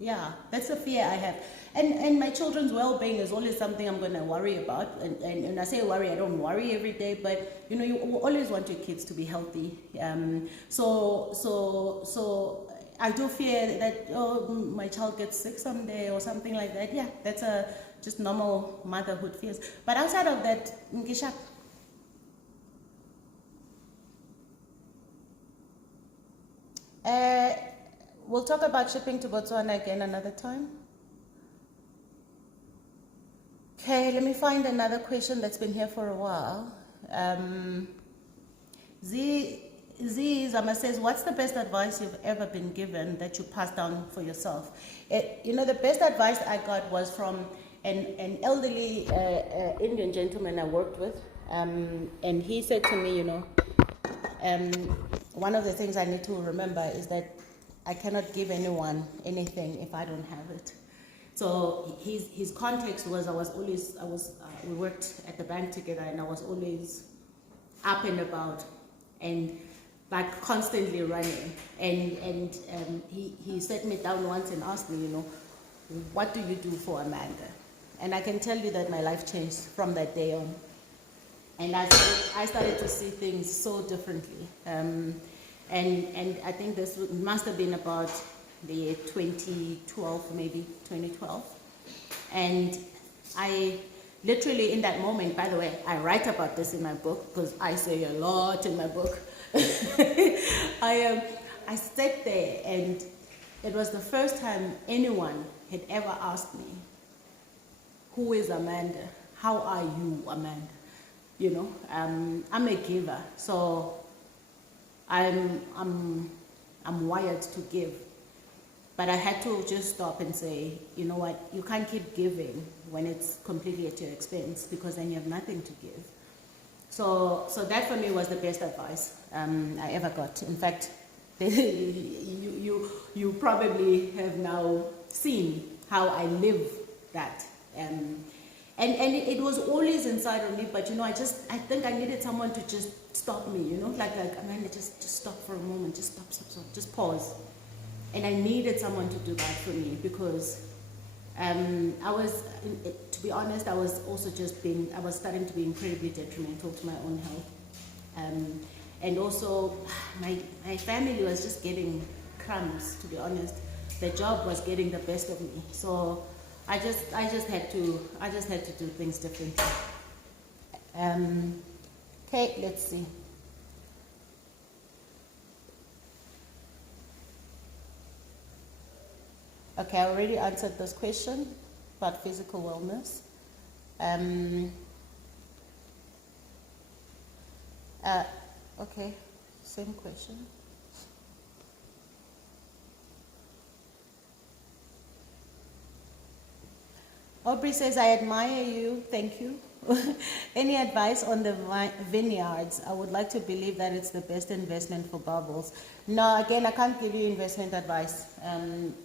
Yeah, that's a fear I have. And my children's well-being is always something I'm going to worry about. And I say worry, I don't worry every day, but you always want your kids to be healthy. So I do fear that, my child gets sick someday or something like that. Yeah, that's just normal motherhood fears. But outside of that, Nkisha. We'll talk about shipping to Botswana again another time. Okay, let me find another question that's been here for a while. Zama says, what's the best advice you've ever been given that you passed down for yourself? The best advice I got was from an elderly Indian gentleman I worked with. And he said to me, one of the things I need to remember is that I cannot give anyone anything if I don't have it. So his context was we worked at the bank together, and I was always up and about and like constantly running. And he sat me down once and asked me, what do you do for Amanda? And I can tell you that my life changed from that day on. And I started to see things so differently. And I think this must have been about the year 2012, maybe 2012. And I literally, in that moment, by the way, I write about this in my book because I say a lot in my book. I sat there, and it was the first time anyone had ever asked me, who is Amanda? How are you, Amanda? I'm a giver, so I'm wired to give. But I had to just stop and say, you know what, you can't keep giving when it's completely at your expense, because then you have nothing to give. So that for me was the best advice I ever got. In fact, you probably have now seen how I live that. And it was always inside of me, but I think I needed someone to just stop me, like Amanda, just stop for a moment, just stop, just pause. And I needed someone to do that for me, because to be honest, I was also I was starting to be incredibly detrimental to my own health. And also my family was just getting crumbs, to be honest. The job was getting the best of me. So I just had to do things differently. Okay, let's see. Okay, I already answered this question about physical wellness. Okay, same question. Aubrey says, I admire you, thank you. Any advice on the vineyards? I would like to believe that it's the best investment for bubbles. No, again, I can't give you investment advice.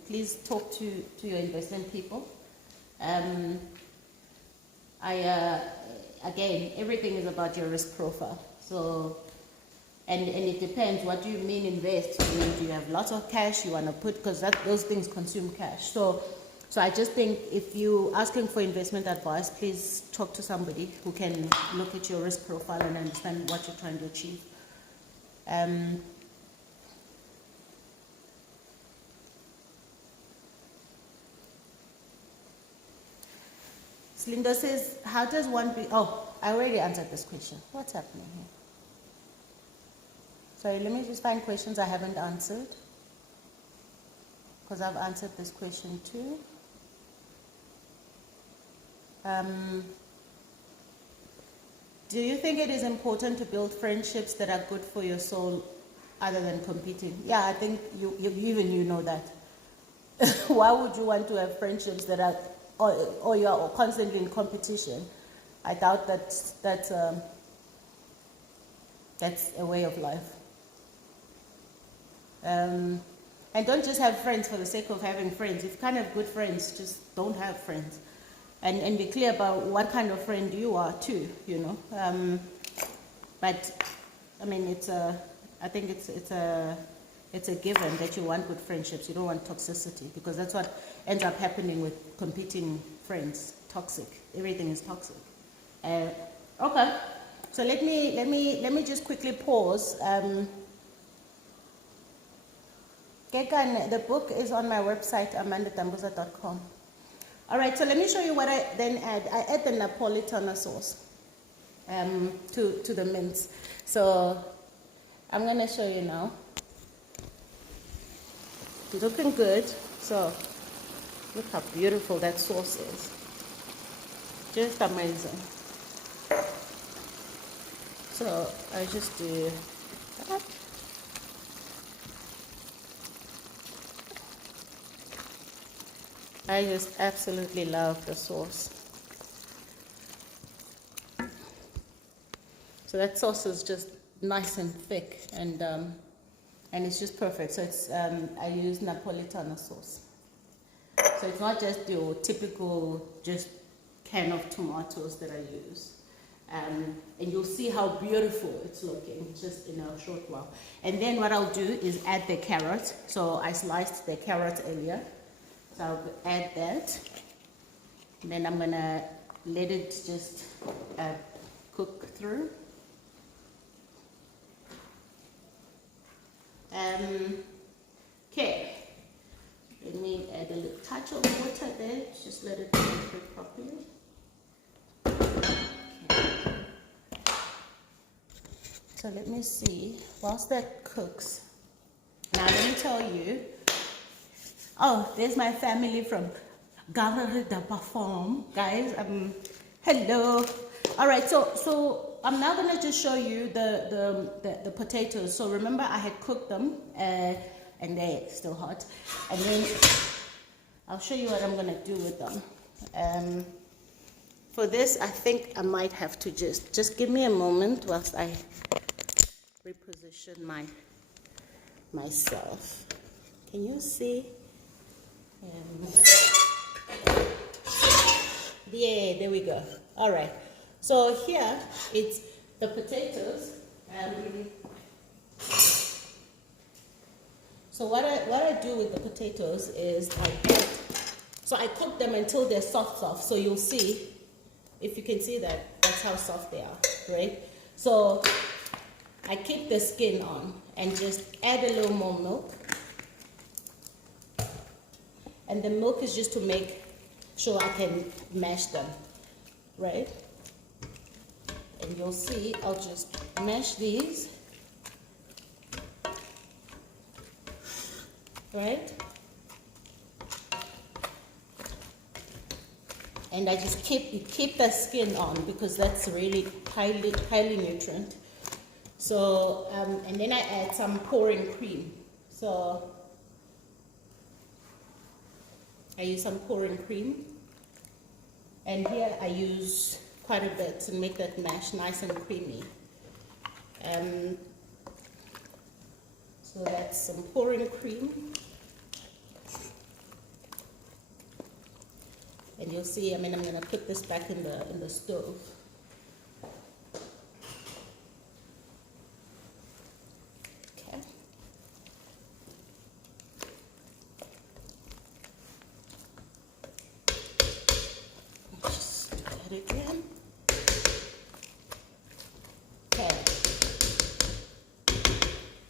Please talk to your investment people. Again, everything is about your risk profile. So, and it depends. What do you mean invest? Do you have lots of cash you want to put? Because those things consume cash. So I just think if you're asking for investment advice, please talk to somebody who can look at your risk profile and understand what you're trying to achieve. Linda says, how does one be... Oh, I already answered this question. What's happening here? Sorry, let me just find questions I haven't answered, because I've answered this question too. Do you think it is important to build friendships that are good for your soul other than competing? Yeah, I think you know that. Why would you want to have friendships that are, or you're constantly in competition? I doubt that's a way of life. And don't just have friends for the sake of having friends. If you can't have good friends, just don't have friends. And be clear about what kind of friend you are too, you know. But I mean, I think it's a given that you want good friendships. You don't want toxicity, because that's what ends up happening with competing friends. Toxic. Everything is toxic. Okay. So let me just quickly pause. The book is on my website, amandadambuza.com. All right, so let me show you what I then add. I add the Napolitana sauce to the mince. So I'm going to show you now. It's looking good. So look how beautiful that sauce is. Just amazing. So I just do that. I just absolutely love the sauce. So that sauce is just nice and thick, and it's just perfect. So it's I use Napolitana sauce. So it's not just your typical just can of tomatoes that I use. And you'll see how beautiful it's looking just in a short while. And then what I'll do is add the carrot. So I sliced the carrot earlier. So I'll add that. And then I'm going to let it just cook through. Okay. Let me add a little touch of water there. Just let it cook properly. Okay. So let me see. Whilst that cooks, now let me tell you. Oh, there's my family from Gavarida Farm, guys. Hello. All right, so I'm now gonna just show you the potatoes. So remember, I had cooked them, and they're still hot. And then I'll show you what I'm gonna do with them. For this, I think I might have to just give me a moment whilst I reposition myself. Can you see? Yeah, there we go. All right. So here it's the potatoes. So what I do with the potatoes is I cook them until they're soft. So you'll see, if you can see that's how soft they are, right? So I keep the skin on and just add a little more milk. And the milk is just to make sure I can mash them, right? And you'll see, I'll just mash these, right? And I just keep the skin on, because that's really highly nutrient. So, and then I add some pouring cream. So I use some pouring cream, and here I use quite a bit to make that mash nice and creamy. So that's some pouring cream. And you'll see, I'm going to put this back in the stove. Okay. Just do that again. Okay.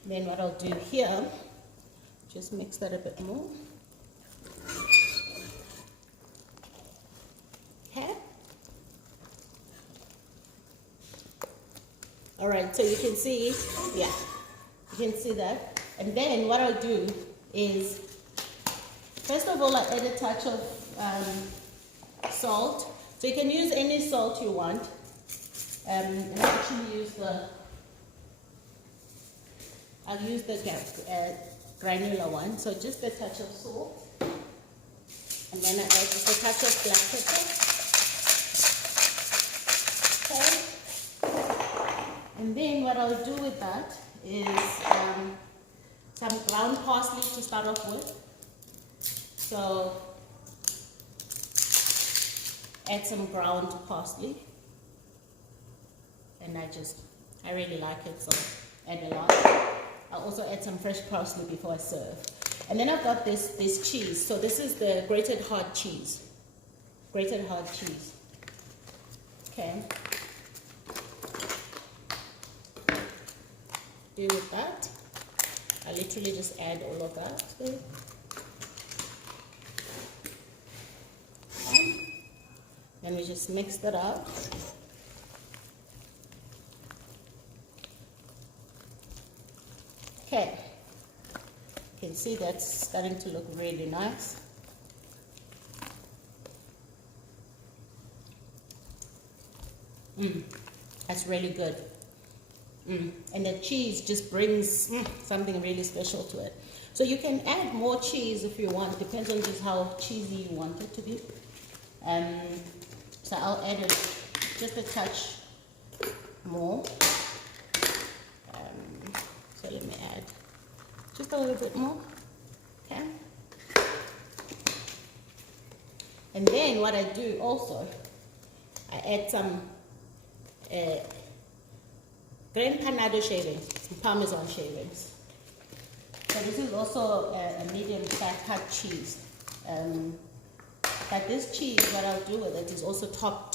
Then what I'll do here, just mix that a bit more. Okay. All right, so you can see, yeah, you can see that. And then what I'll do is, first of all, I'll add a touch of salt. So you can use any salt you want. And I'll actually use the granular one. So just a touch of salt. And then I add just a touch of black pepper. Okay. And then what I'll do with that is some ground parsley to start off with. So add some ground parsley. And I really like it, so add a lot. I'll also add some fresh parsley before I serve. And then I've got this cheese. So this is the grated hard cheese. Grated hard cheese. Okay. Do with that. I literally just add all of that there. Okay. Then we just mix that up. Okay, you can see that's starting to look really nice. That's really good. And the cheese just brings something really special to it. So you can add more cheese if you want, depends on just how cheesy you want it to be. So I'll add it just a touch more. So let me add just a little bit more, okay? And then what I do also, I add some Gran Panado shavings, some Parmesan shavings. So this is also a medium fat cut cheese. But this cheese, what I'll do with it is also top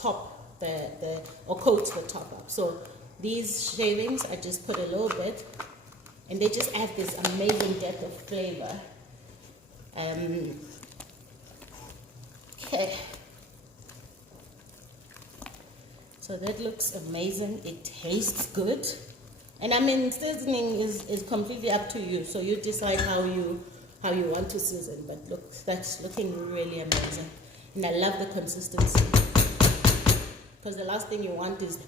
or coat the top up. So these shavings, I just put a little bit. And they just add this amazing depth of flavor. Okay. So that looks amazing. It tastes good. And I mean, seasoning is completely up to you. So you decide how you want to season. But look, that's looking really amazing. And I love the consistency. Because the last thing you want is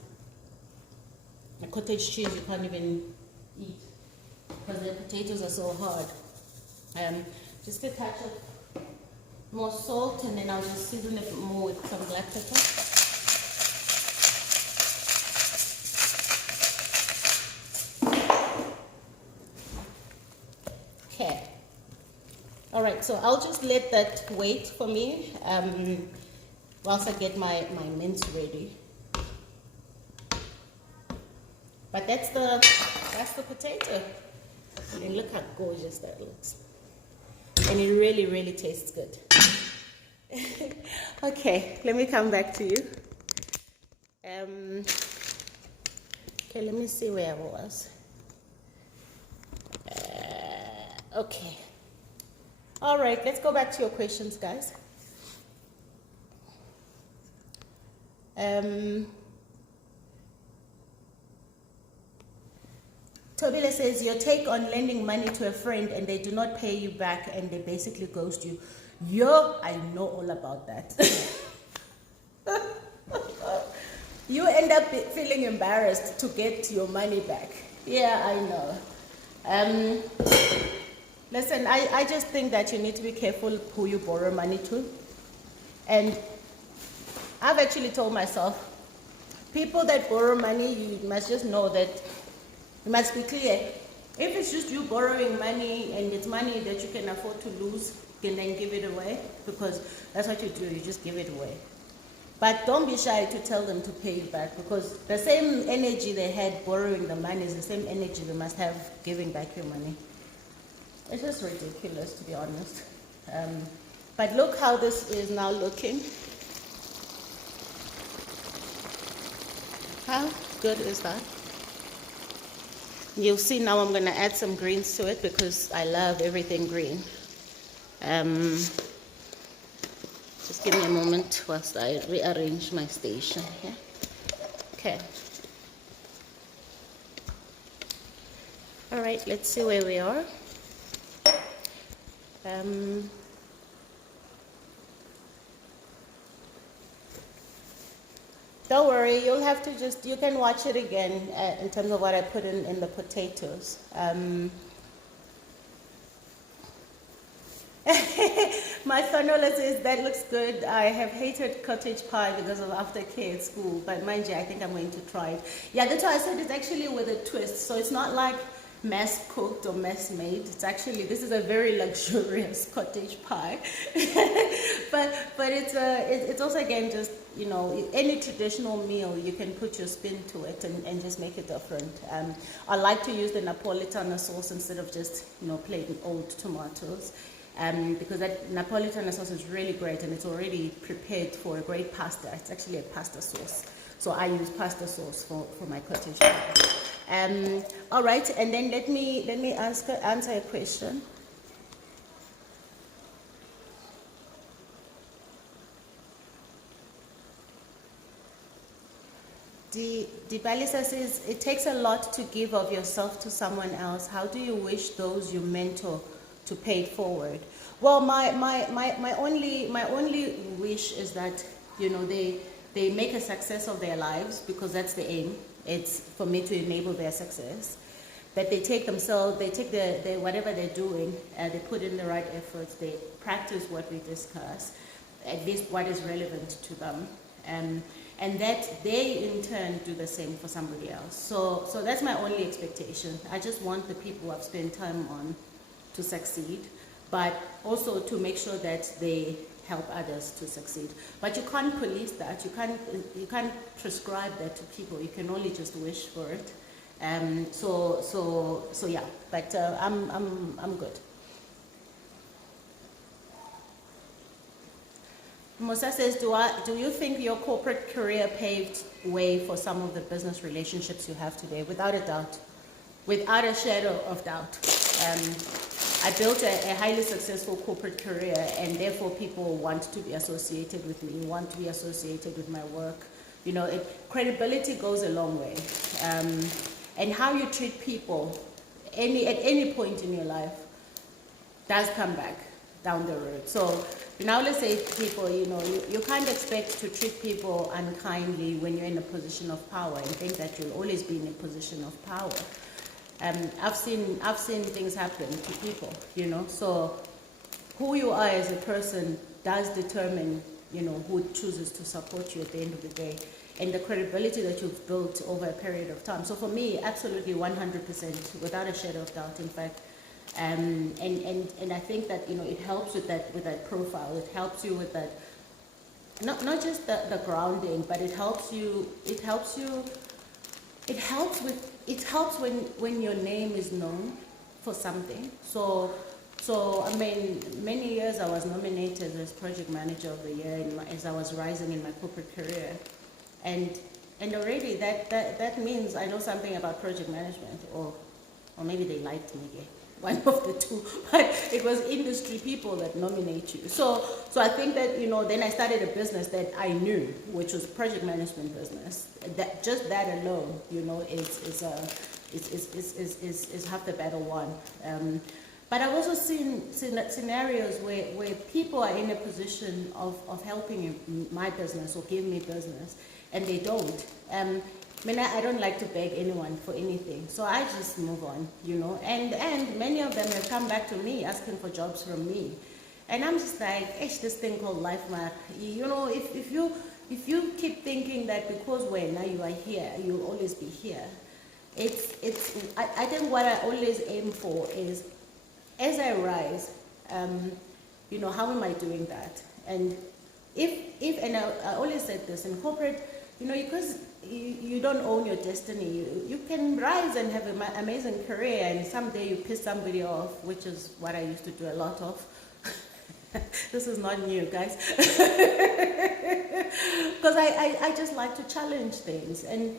a cottage cheese you can't even eat. Because the potatoes are so hard. Just a touch of more salt, and then I'll just season it more with some black pepper. Okay. All right, so I'll just let that wait for me whilst I get my mince ready. But that's the potato. And look how gorgeous that looks. And it really, really tastes good. Okay, let me come back to you. Okay, let me see where I was. Okay. All right, let's go back to your questions, guys. Tobile says, your take on lending money to a friend and they do not pay you back and they basically ghost you. Yo, I know all about that. You end up feeling embarrassed to get your money back. Yeah, I know. Listen, I just think that you need to be careful who you borrow money to. And I've actually told myself, people that borrow money, you must just know that you must be clear. If it's just you borrowing money and it's money that you can afford to lose, you can then give it away, because that's what you do, you just give it away. But don't be shy to tell them to pay it back, because the same energy they had borrowing the money is the same energy they must have giving back your money. It's just ridiculous, to be honest. But look how this is now looking. How good is that? You'll see now I'm going to add some greens to it because I love everything green. Just give me a moment whilst I rearrange my station here. Okay. All right, let's see where we are. Don't worry, you'll have to you can watch it again in terms of what I put in the potatoes. My Fanola says, that looks good. I have hated cottage pie because of aftercare at school, but mind you, I think I'm going to try it. Yeah, that's why I said it's actually with a twist. So it's not like mass cooked or mass made. It's actually, this is a very luxurious cottage pie. but it's also, again, just, you know, any traditional meal, you can put your spin to it and just make it different. I like to use the Napolitana sauce instead of just, you know, plain old tomatoes. Because that Napolitana sauce is really great, and it's already prepared for a great pasta. It's actually a pasta sauce. So I use pasta sauce for my cottage pie. All right, and then let me answer a question. Balisa says, it takes a lot to give of yourself to someone else. How do you wish those you mentor to pay it forward? Well, my only wish is that, you know, they make a success of their lives, because that's the aim. It's for me to enable their success. That they take themselves, they take their whatever they're doing, they put in the right efforts, they practice what we discuss, at least what is relevant to them, and that they in turn do the same for somebody else. So that's my only expectation. I just want the people I've spent time on to succeed, but also to make sure that they help others to succeed. But you can't police that. You can't prescribe that to people. You can only just wish for it. So yeah. But I'm good. Musa says, do you think your corporate career paved way for some of the business relationships you have today? Without a doubt, without a shadow of doubt. I built a highly successful corporate career, and therefore people want to be associated with me, want to be associated with my work. You know, credibility goes a long way. And how you treat people at any point in your life does come back down the road. So now let's say people, you know, you can't expect to treat people unkindly when you're in a position of power and think that you'll always be in a position of power. I've seen things happen to people, you know, so who you are as a person does determine, you know, who chooses to support you at the end of the day, and the credibility that you've built over a period of time. So for me, absolutely 100%, without a shadow of doubt, in fact. And I think that, you know, it helps with that profile. It helps you with that, not just the grounding, but it helps when your name is known for something. So I mean, many years I was nominated as project manager of the year as I was rising in my corporate career, and already that means I know something about project management, or maybe they liked me, yeah. One of the two, but it was industry people that nominate you. So I think that, you know, then I started a business that I knew, which was project management business. That just that alone, you know, is half the battle won. But I've also seen scenarios where people are in a position of helping my business or give me business, and they don't. I mean, I don't like to beg anyone for anything, so I just move on, you know. And many of them have come back to me asking for jobs from me, and I'm just like, this thing called life, man. You know, if you keep thinking that because now you are here, you'll always be here. I think what I always aim for is, as I rise, how am I doing that? And and I always said this, in corporate, because you don't own your destiny, you can rise and have an amazing career, and someday you piss somebody off, which is what I used to do a lot of. This is not new, guys. Because I just like to challenge things, and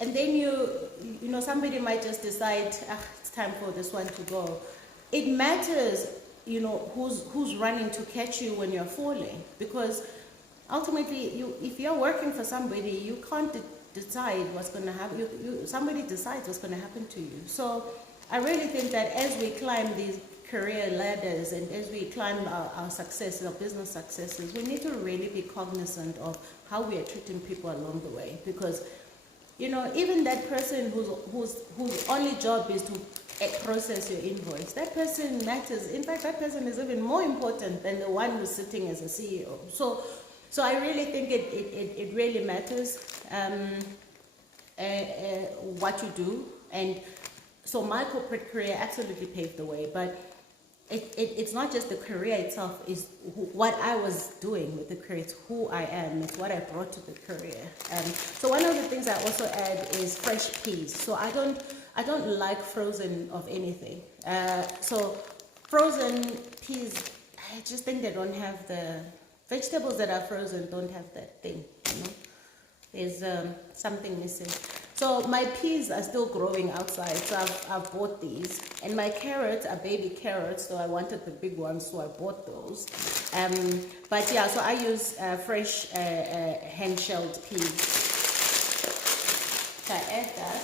then somebody might just decide, it's time for this one to go. It matters, who's running to catch you when you're falling, because ultimately, if you're working for somebody, you can't decide what's going to happen. Somebody decides what's going to happen to you. So I really think that as we climb these career ladders and as we climb our successes, our business successes, we need to really be cognizant of how we are treating people along the way. Because, even that person whose only job is to process your invoice, that person matters. In fact, that person is even more important than the one who's sitting as a CEO. So I really think it really matters what you do. And so my corporate career absolutely paved the way, but it's not just the career itself, it's what I was doing with the career, it's who I am, it's what I brought to the career. So one of the things I also add is fresh peas. So I don't like frozen of anything. So frozen peas, I just think they don't have vegetables that are frozen don't have that thing, There's something missing. So my peas are still growing outside, so I've bought these. And my carrots are baby carrots, so I wanted the big ones, so I bought those. But yeah, so I use fresh hand-shelled peas. So I add that.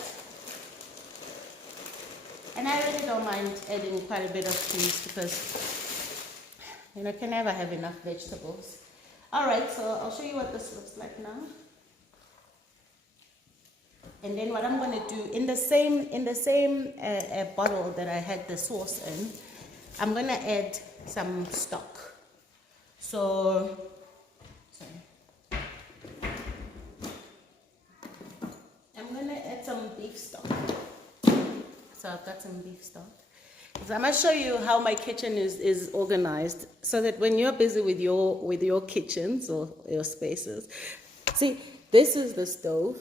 And I really don't mind adding quite a bit of peas because can never have enough vegetables. All right, so I'll show you what this looks like now. And then what I'm going to do, in the same bottle that I had the sauce in, I'm going to add some stock. So, sorry. I'm going to add some beef stock. So I've got some beef stock. So I'm going to show you how my kitchen is organized, so that when you're busy with your kitchens or your spaces, see, this is the stove,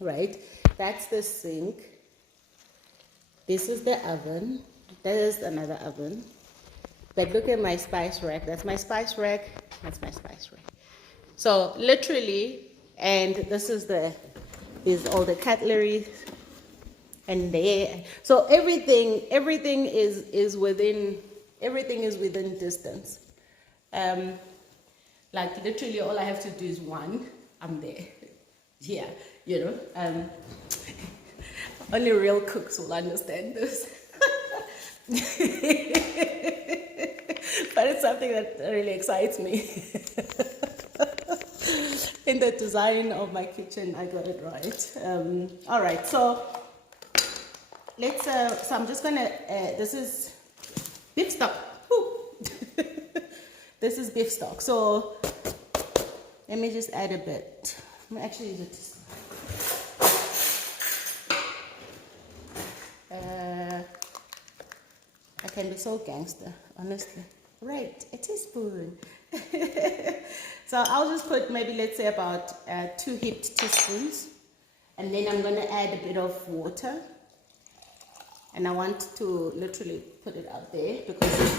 right? That's the sink. This is the oven. There's another oven. But look at my spice rack. That's my spice rack. That's my spice rack. So literally, and this is all the cutlery. And there, so everything is within distance. Like literally, all I have to do is one. I'm there. Yeah, only real cooks will understand this. But it's something that really excites me. In the design of my kitchen, I got it right. All right, so. So I'm just gonna, this is beef stock. This is beef stock. So let me just add a bit. I'm gonna actually use it. I can be so gangster, honestly. Right, a teaspoon. So I'll just put maybe, let's say, about 2 heaped teaspoons. And then I'm gonna add a bit of water. And I want to literally put it out there, because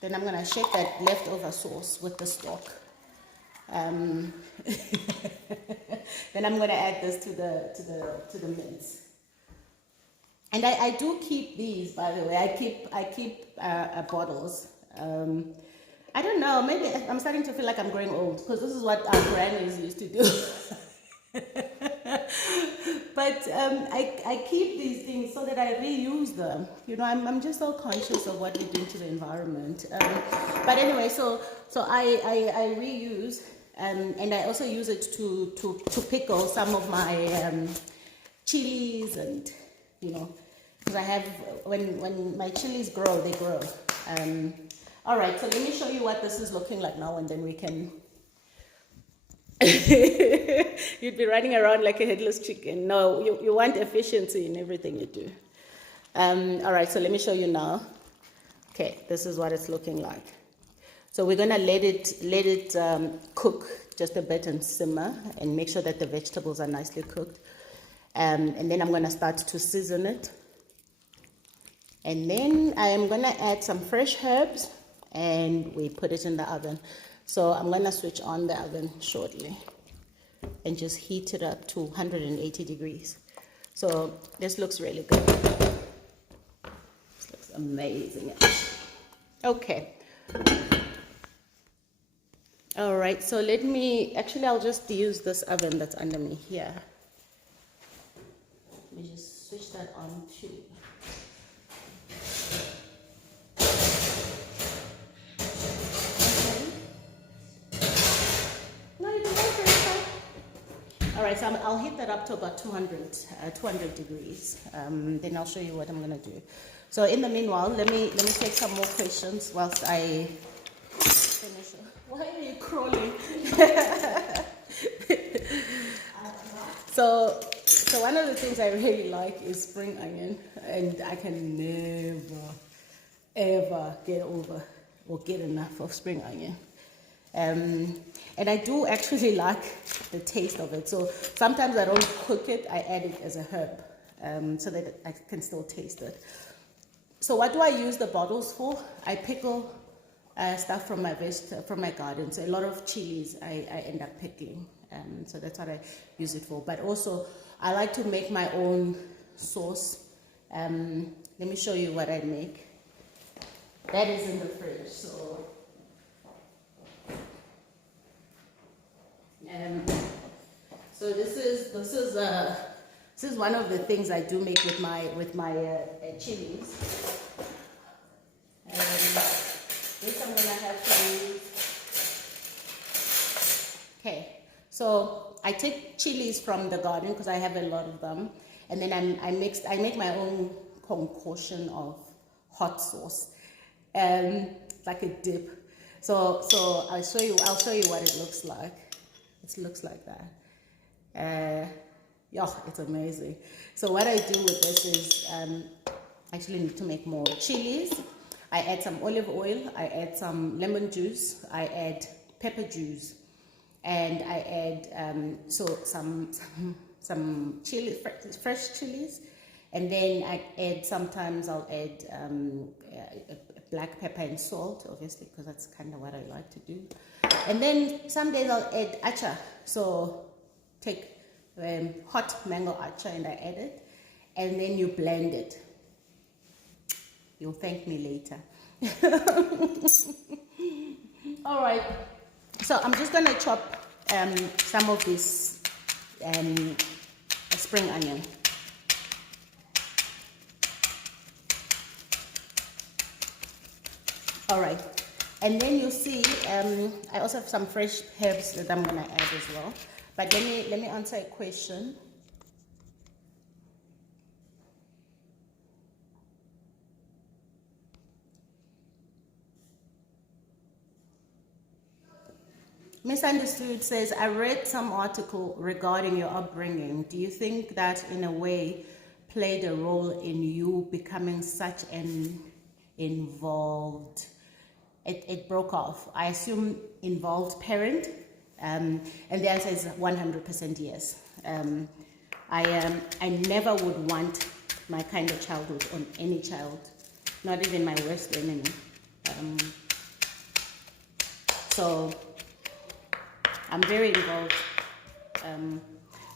then I'm going to shake that leftover sauce with the stock. Then I'm going to add this to the mince. And I do keep these, by the way. I keep bottles. I don't know, maybe I'm starting to feel like I'm growing old, because this is what our grannies used to do. But I keep these things so that I reuse them. I'm just so conscious of what we're doing to the environment. But anyway, so I reuse, and I also use it to pickle some of my chilies, and because I have, when my chilies grow, they grow. All right, so let me show you what this is looking like now, and then we can. You'd be running around like a headless chicken. No, you want efficiency in everything you do. All right, so let me show you now. Okay, this is what it's looking like. So we're gonna let it cook just a bit and simmer, and make sure that the vegetables are nicely cooked. And then I'm gonna start to season it. And then I am gonna add some fresh herbs, and we put it in the oven. So I'm gonna switch on the oven shortly and just heat it up to 180 degrees. So this looks really good. This looks amazing. Okay. All right, so I'll just use this oven that's under me here. Let me just switch that on too. No, you can go for it. All right, so I'll heat that up to about 200 degrees. Then I'll show you what I'm gonna do. So in the meanwhile, let me take some more questions whilst I finish. Why are you crawling? So one of the things I really like is spring onion, and I can never, ever get over or get enough of spring onion. And I do actually like the taste of it. So sometimes I don't cook it, I add it as a herb, so that I can still taste it. So what do I use the bottles for? I pickle stuff from my garden. So a lot of chilies I end up pickling. So that's what I use it for. But also I like to make my own sauce. Let me show you what I make. That is in the fridge. So this is one of the things I do make with my chilies. This I'm gonna have to use. Okay, so I take chilies from the garden because I have a lot of them, and then I make my own concoction of hot sauce, like a dip. So I'll show you what it looks like. It looks like that. Yeah, it's amazing. So what I do with this is I actually need to make more chilies. I add some olive oil, I add some lemon juice, I add pepper juice, and I add some chili, fresh chilies, and then sometimes I'll add black pepper and salt, obviously, because that's kind of what I like to do. And then some days I'll add acha, so take hot mango acha and I add it, and then you blend it. You'll thank me later. All right, so I'm just gonna chop some of this spring onion. All right, and then you see I also have some fresh herbs that I'm gonna add as well. But let me answer a question. Misunderstood says, I read some article regarding your upbringing. Do you think that in a way played a role in you becoming such an involved, it broke off, I assume, involved parent? And the answer is 100% yes. I never would want my kind of childhood on any child, not even my worst enemy. So I'm very involved.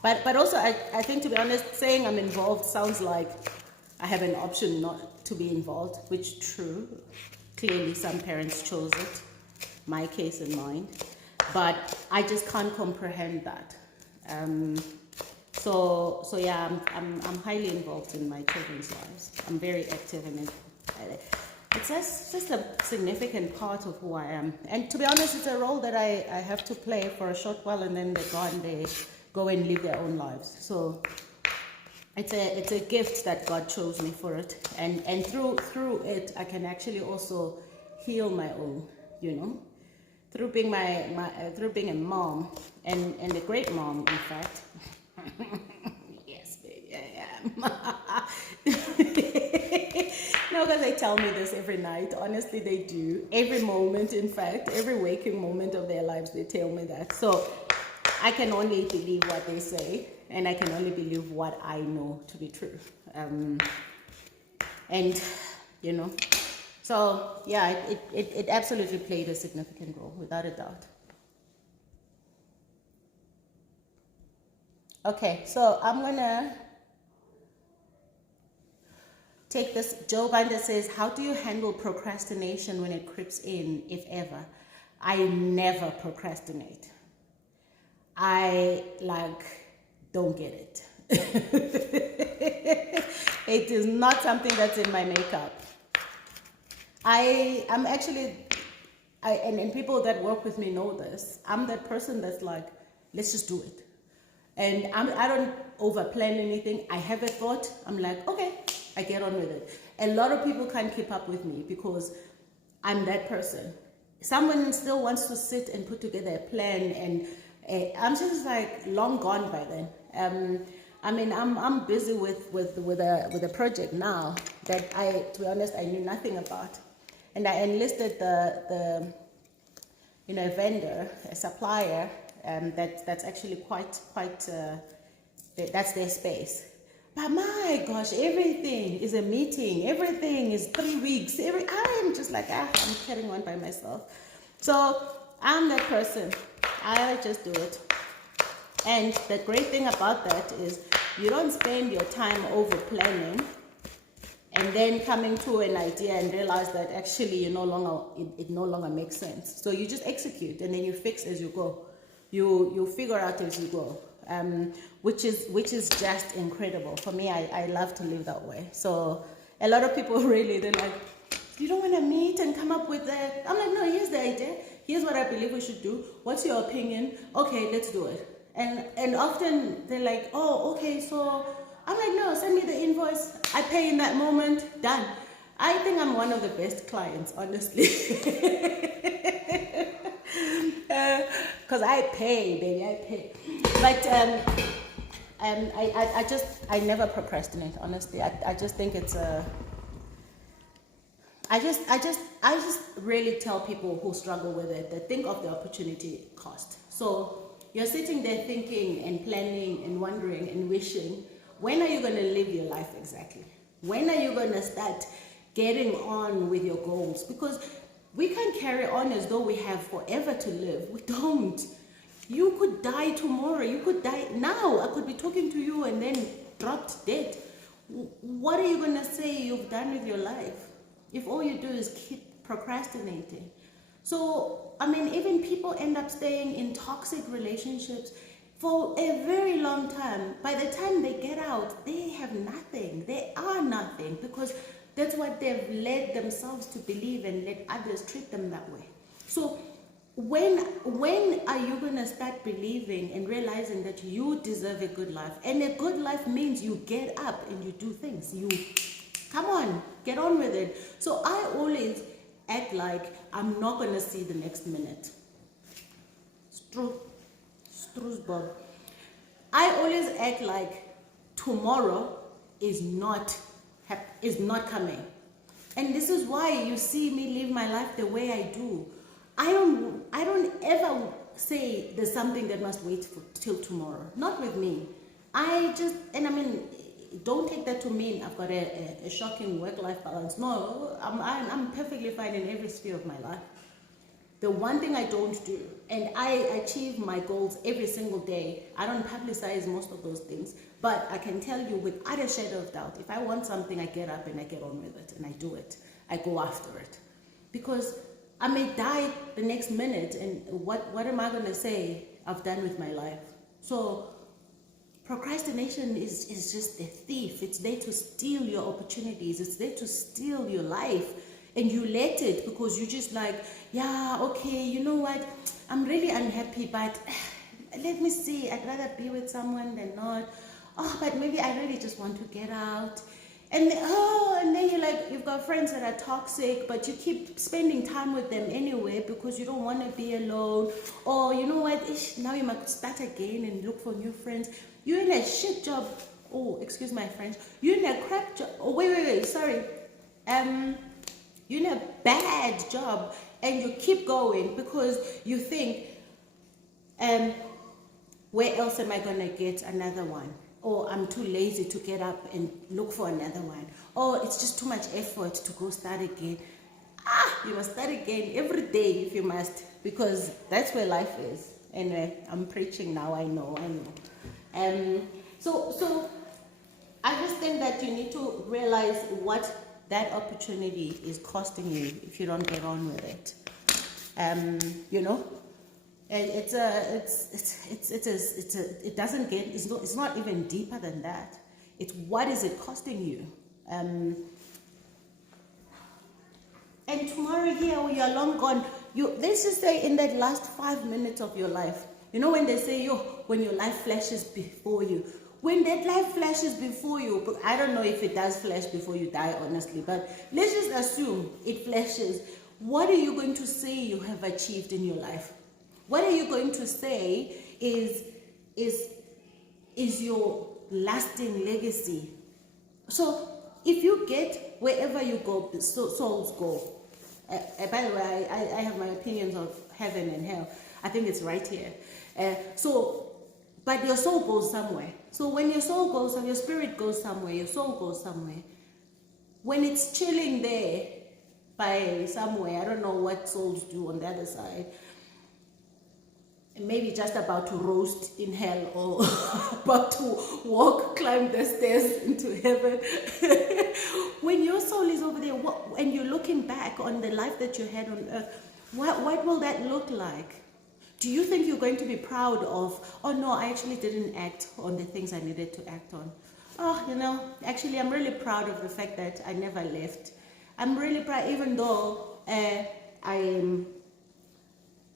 But also, I think, to be honest, saying I'm involved sounds like I have an option not to be involved, which true. Clearly, some parents chose it, my case and mine. But I just can't comprehend that. So yeah, I'm highly involved in my children's lives. I'm very active in it. It's just a significant part of who I am. And to be honest, it's a role that I have to play for a short while, and then they're gone, they go and live their own lives. So it's a gift that God chose me for it. And through it, I can actually also heal my own, you know, through being through being a mom and a great mom, in fact. Yes, baby, I am. know because they tell me this every night. Honestly, they do. Every moment, in fact, every waking moment of their lives, they tell me that. So I can only believe what they say, and I can only believe what I know to be true. And, you know, so yeah, it absolutely played a significant role, without a doubt. Okay, so I'm gonna take this. Joe Binder says, how do you handle procrastination when it creeps in, if ever? I never procrastinate. I don't get it. It is not something that's in my makeup. I'm actually, and people that work with me know this. I'm that person that's like, let's just do it. And I don't over plan anything. I have a thought. I'm like, okay, I get on with it. A lot of people can't keep up with me because I'm that person. Someone still wants to sit and put together a plan, and I'm just like long gone by then. I mean, I'm busy with a project now that to be honest, I knew nothing about, and I enlisted the a vendor, a supplier, that's actually quite that's their space. But my gosh, everything is a meeting. Everything is 3 weeks. I'm just like, I'm carrying on by myself. So I'm that person. I just do it. And the great thing about that is you don't spend your time over planning and then coming to an idea and realize that actually it no longer makes sense. So you just execute and then you fix as you go. You figure out as you go. Which is just incredible. For me, I love to live that way. So a lot of people really, they're like, you don't want to meet and come up with that? I'm like, no, here's the idea. Here's what I believe we should do. What's your opinion? Okay, let's do it. And often they're like, oh, okay, so I'm like, no, send me the invoice. I pay in that moment, done. I think I'm one of the best clients, honestly. Because I pay, baby, I pay. But I never procrastinate, honestly. I just think it's I just really tell people who struggle with it that think of the opportunity cost. So you're sitting there thinking and planning and wondering and wishing, when are you going to live your life exactly? When are you going to start getting on with your goals? Because we can't carry on as though we have forever to live. We don't. You could die tomorrow. You could die now. I could be talking to you and then dropped dead. What are you going to say you've done with your life if all you do is keep procrastinating? So, I mean, even people end up staying in toxic relationships for a very long time. By the time they get out, they have nothing. They are nothing because that's what they've led themselves to believe and let others treat them that way. So when are you going to start believing and realizing that you deserve a good life? And a good life means you get up and you do things. You come on, get on with it. So I always act like I'm not going to see the next minute. Bob. I always act like tomorrow is not coming. And this is why you see me live my life the way I do. I don't ever say there's something that must wait till tomorrow. Not with me. Don't take that to mean I've got a shocking work-life balance. No, I'm perfectly fine in every sphere of my life. The one thing I don't do, and I achieve my goals every single day, I don't publicize most of those things, but I can tell you without a shadow of doubt, if I want something, I get up and I get on with it, and I do it. I go after it. Because I may die the next minute, and what am I going to say I've done with my life? So procrastination is just a thief. It's there to steal your opportunities. It's there to steal your life. And you let it because you just like, yeah, okay, you know what? I'm really unhappy, but let me see. I'd rather be with someone than not. Oh, but maybe I really just want to get out. And then you're like, you've got friends that are toxic, but you keep spending time with them anyway because you don't want to be alone. Or you know what? Now you might start again and look for new friends. You're in a shit job. Oh, excuse my French. You're in a crap job. Oh, wait, sorry. you're in a bad job and you keep going because you think, where else am I going to get another one? Or I'm too lazy to get up and look for another one. Or it's just too much effort to go start again. You must start again every day if you must, because that's where life is. Anyway, I'm preaching now, I know. So I just think that you need to realize what that opportunity is costing you if you don't get on with it. It's not even deeper than that. It's what is it costing you? And tomorrow here, when you're long gone, let's just say in that last 5 minutes of your life, when they say, when your life flashes before you, when that life flashes before you, but I don't know if it does flash before you die, honestly, but let's just assume it flashes. What are you going to say you have achieved in your life? What are you going to say is your lasting legacy? So if you get wherever you go, souls go. By the way, I have my opinions of heaven and hell. I think it's right here. But your soul goes somewhere. So when your soul goes, your spirit goes somewhere, your soul goes somewhere. When it's chilling there by somewhere, I don't know what souls do on the other side. Maybe just about to roast in hell or about to climb the stairs into heaven. When your soul is over there and you're looking back on the life that you had on earth, what will that look like? Do you think you're going to be proud of, oh no, I actually didn't act on the things I needed to act on? Oh, actually I'm really proud of the fact that I never left. I'm really proud, even though I am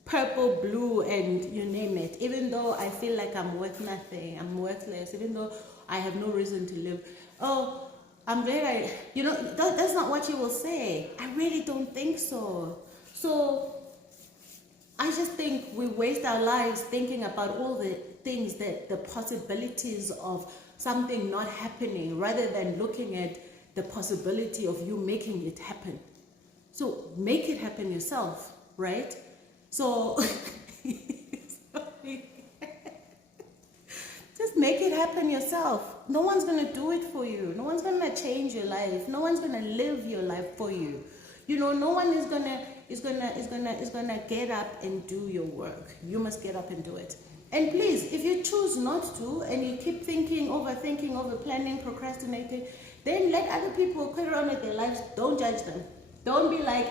purple, blue, and you name it, even though I feel like I'm worth nothing, I'm worthless, even though I have no reason to live. Oh, I'm glad that's not what you will say. I really don't think so. So I just think we waste our lives thinking about all the things, the possibilities of something not happening, rather than looking at the possibility of you making it happen. So make it happen yourself, right? So just make it happen yourself. No one's gonna do it for you. No one's gonna change your life. No one's gonna live your life for you. No one is gonna get up and do your work. You must get up and do it. And please, if you choose not to, and you keep thinking, overthinking, over planning, procrastinating, then let other people carry on with their lives. Don't judge them. Don't be like,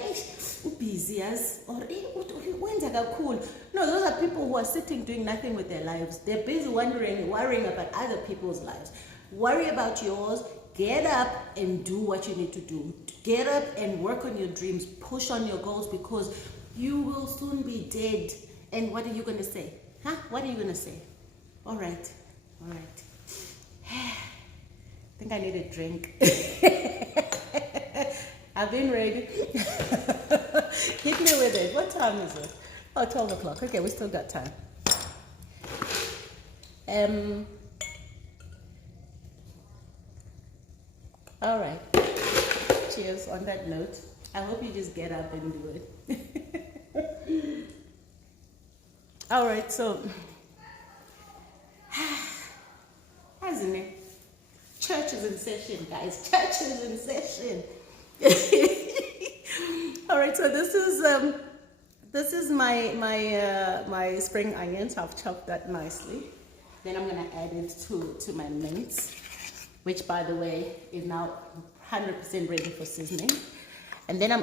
busy as, or when's that cool? No, those are people who are sitting doing nothing with their lives. They're busy worrying about other people's lives. Worry about yours. Get up and do what you need to do. Get up and work on your dreams. Push on your goals, because you will soon be dead. And what are you going to say? What are you going to say? All right. I think I need a drink. I've been ready. Hit me with it. What time is it? Oh, 12 o'clock. Okay, we still got time. All right. Cheers on that note. I hope you just get up and do it. All right, so, hasn't it? Church is in session, guys. Church is in session. All right, so this is my spring onions. I've chopped that nicely. Then I'm gonna add it to my mince, which, by the way, is now 100% ready for seasoning. And then I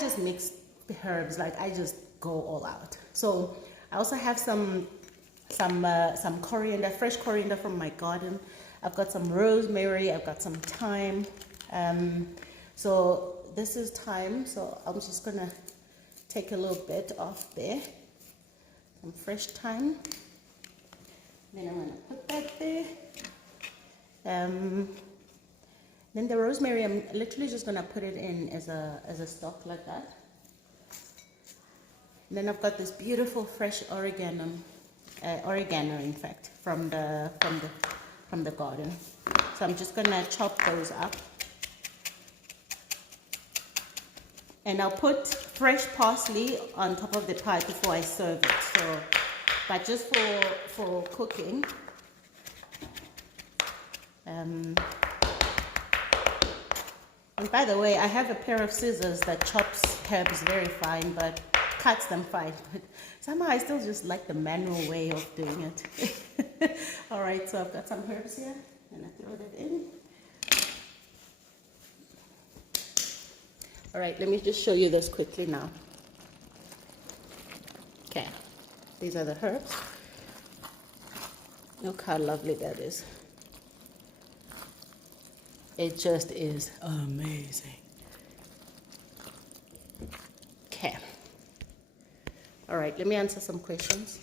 just mix the herbs, like I just go all out. So I also have some coriander, fresh coriander from my garden. I've got some rosemary, I've got some thyme. So this is thyme, so I'm just gonna take a little bit off there. Some fresh thyme. Then I'm gonna put that there. Then the rosemary, I'm literally just gonna put it in as a stock like that. And then I've got this beautiful fresh oregano in fact, from the garden. So I'm just gonna chop those up. And I'll put fresh parsley on top of the pie before I serve it. So, but just for cooking. And by the way, I have a pair of scissors that chops herbs very fine, but cuts them fine. But somehow I still just like the manual way of doing it. All right, so I've got some herbs here, and I throw that in. All right, let me just show you this quickly now. Okay, these are the herbs. Look how lovely that is. It just is amazing. Okay. All right, let me answer some questions.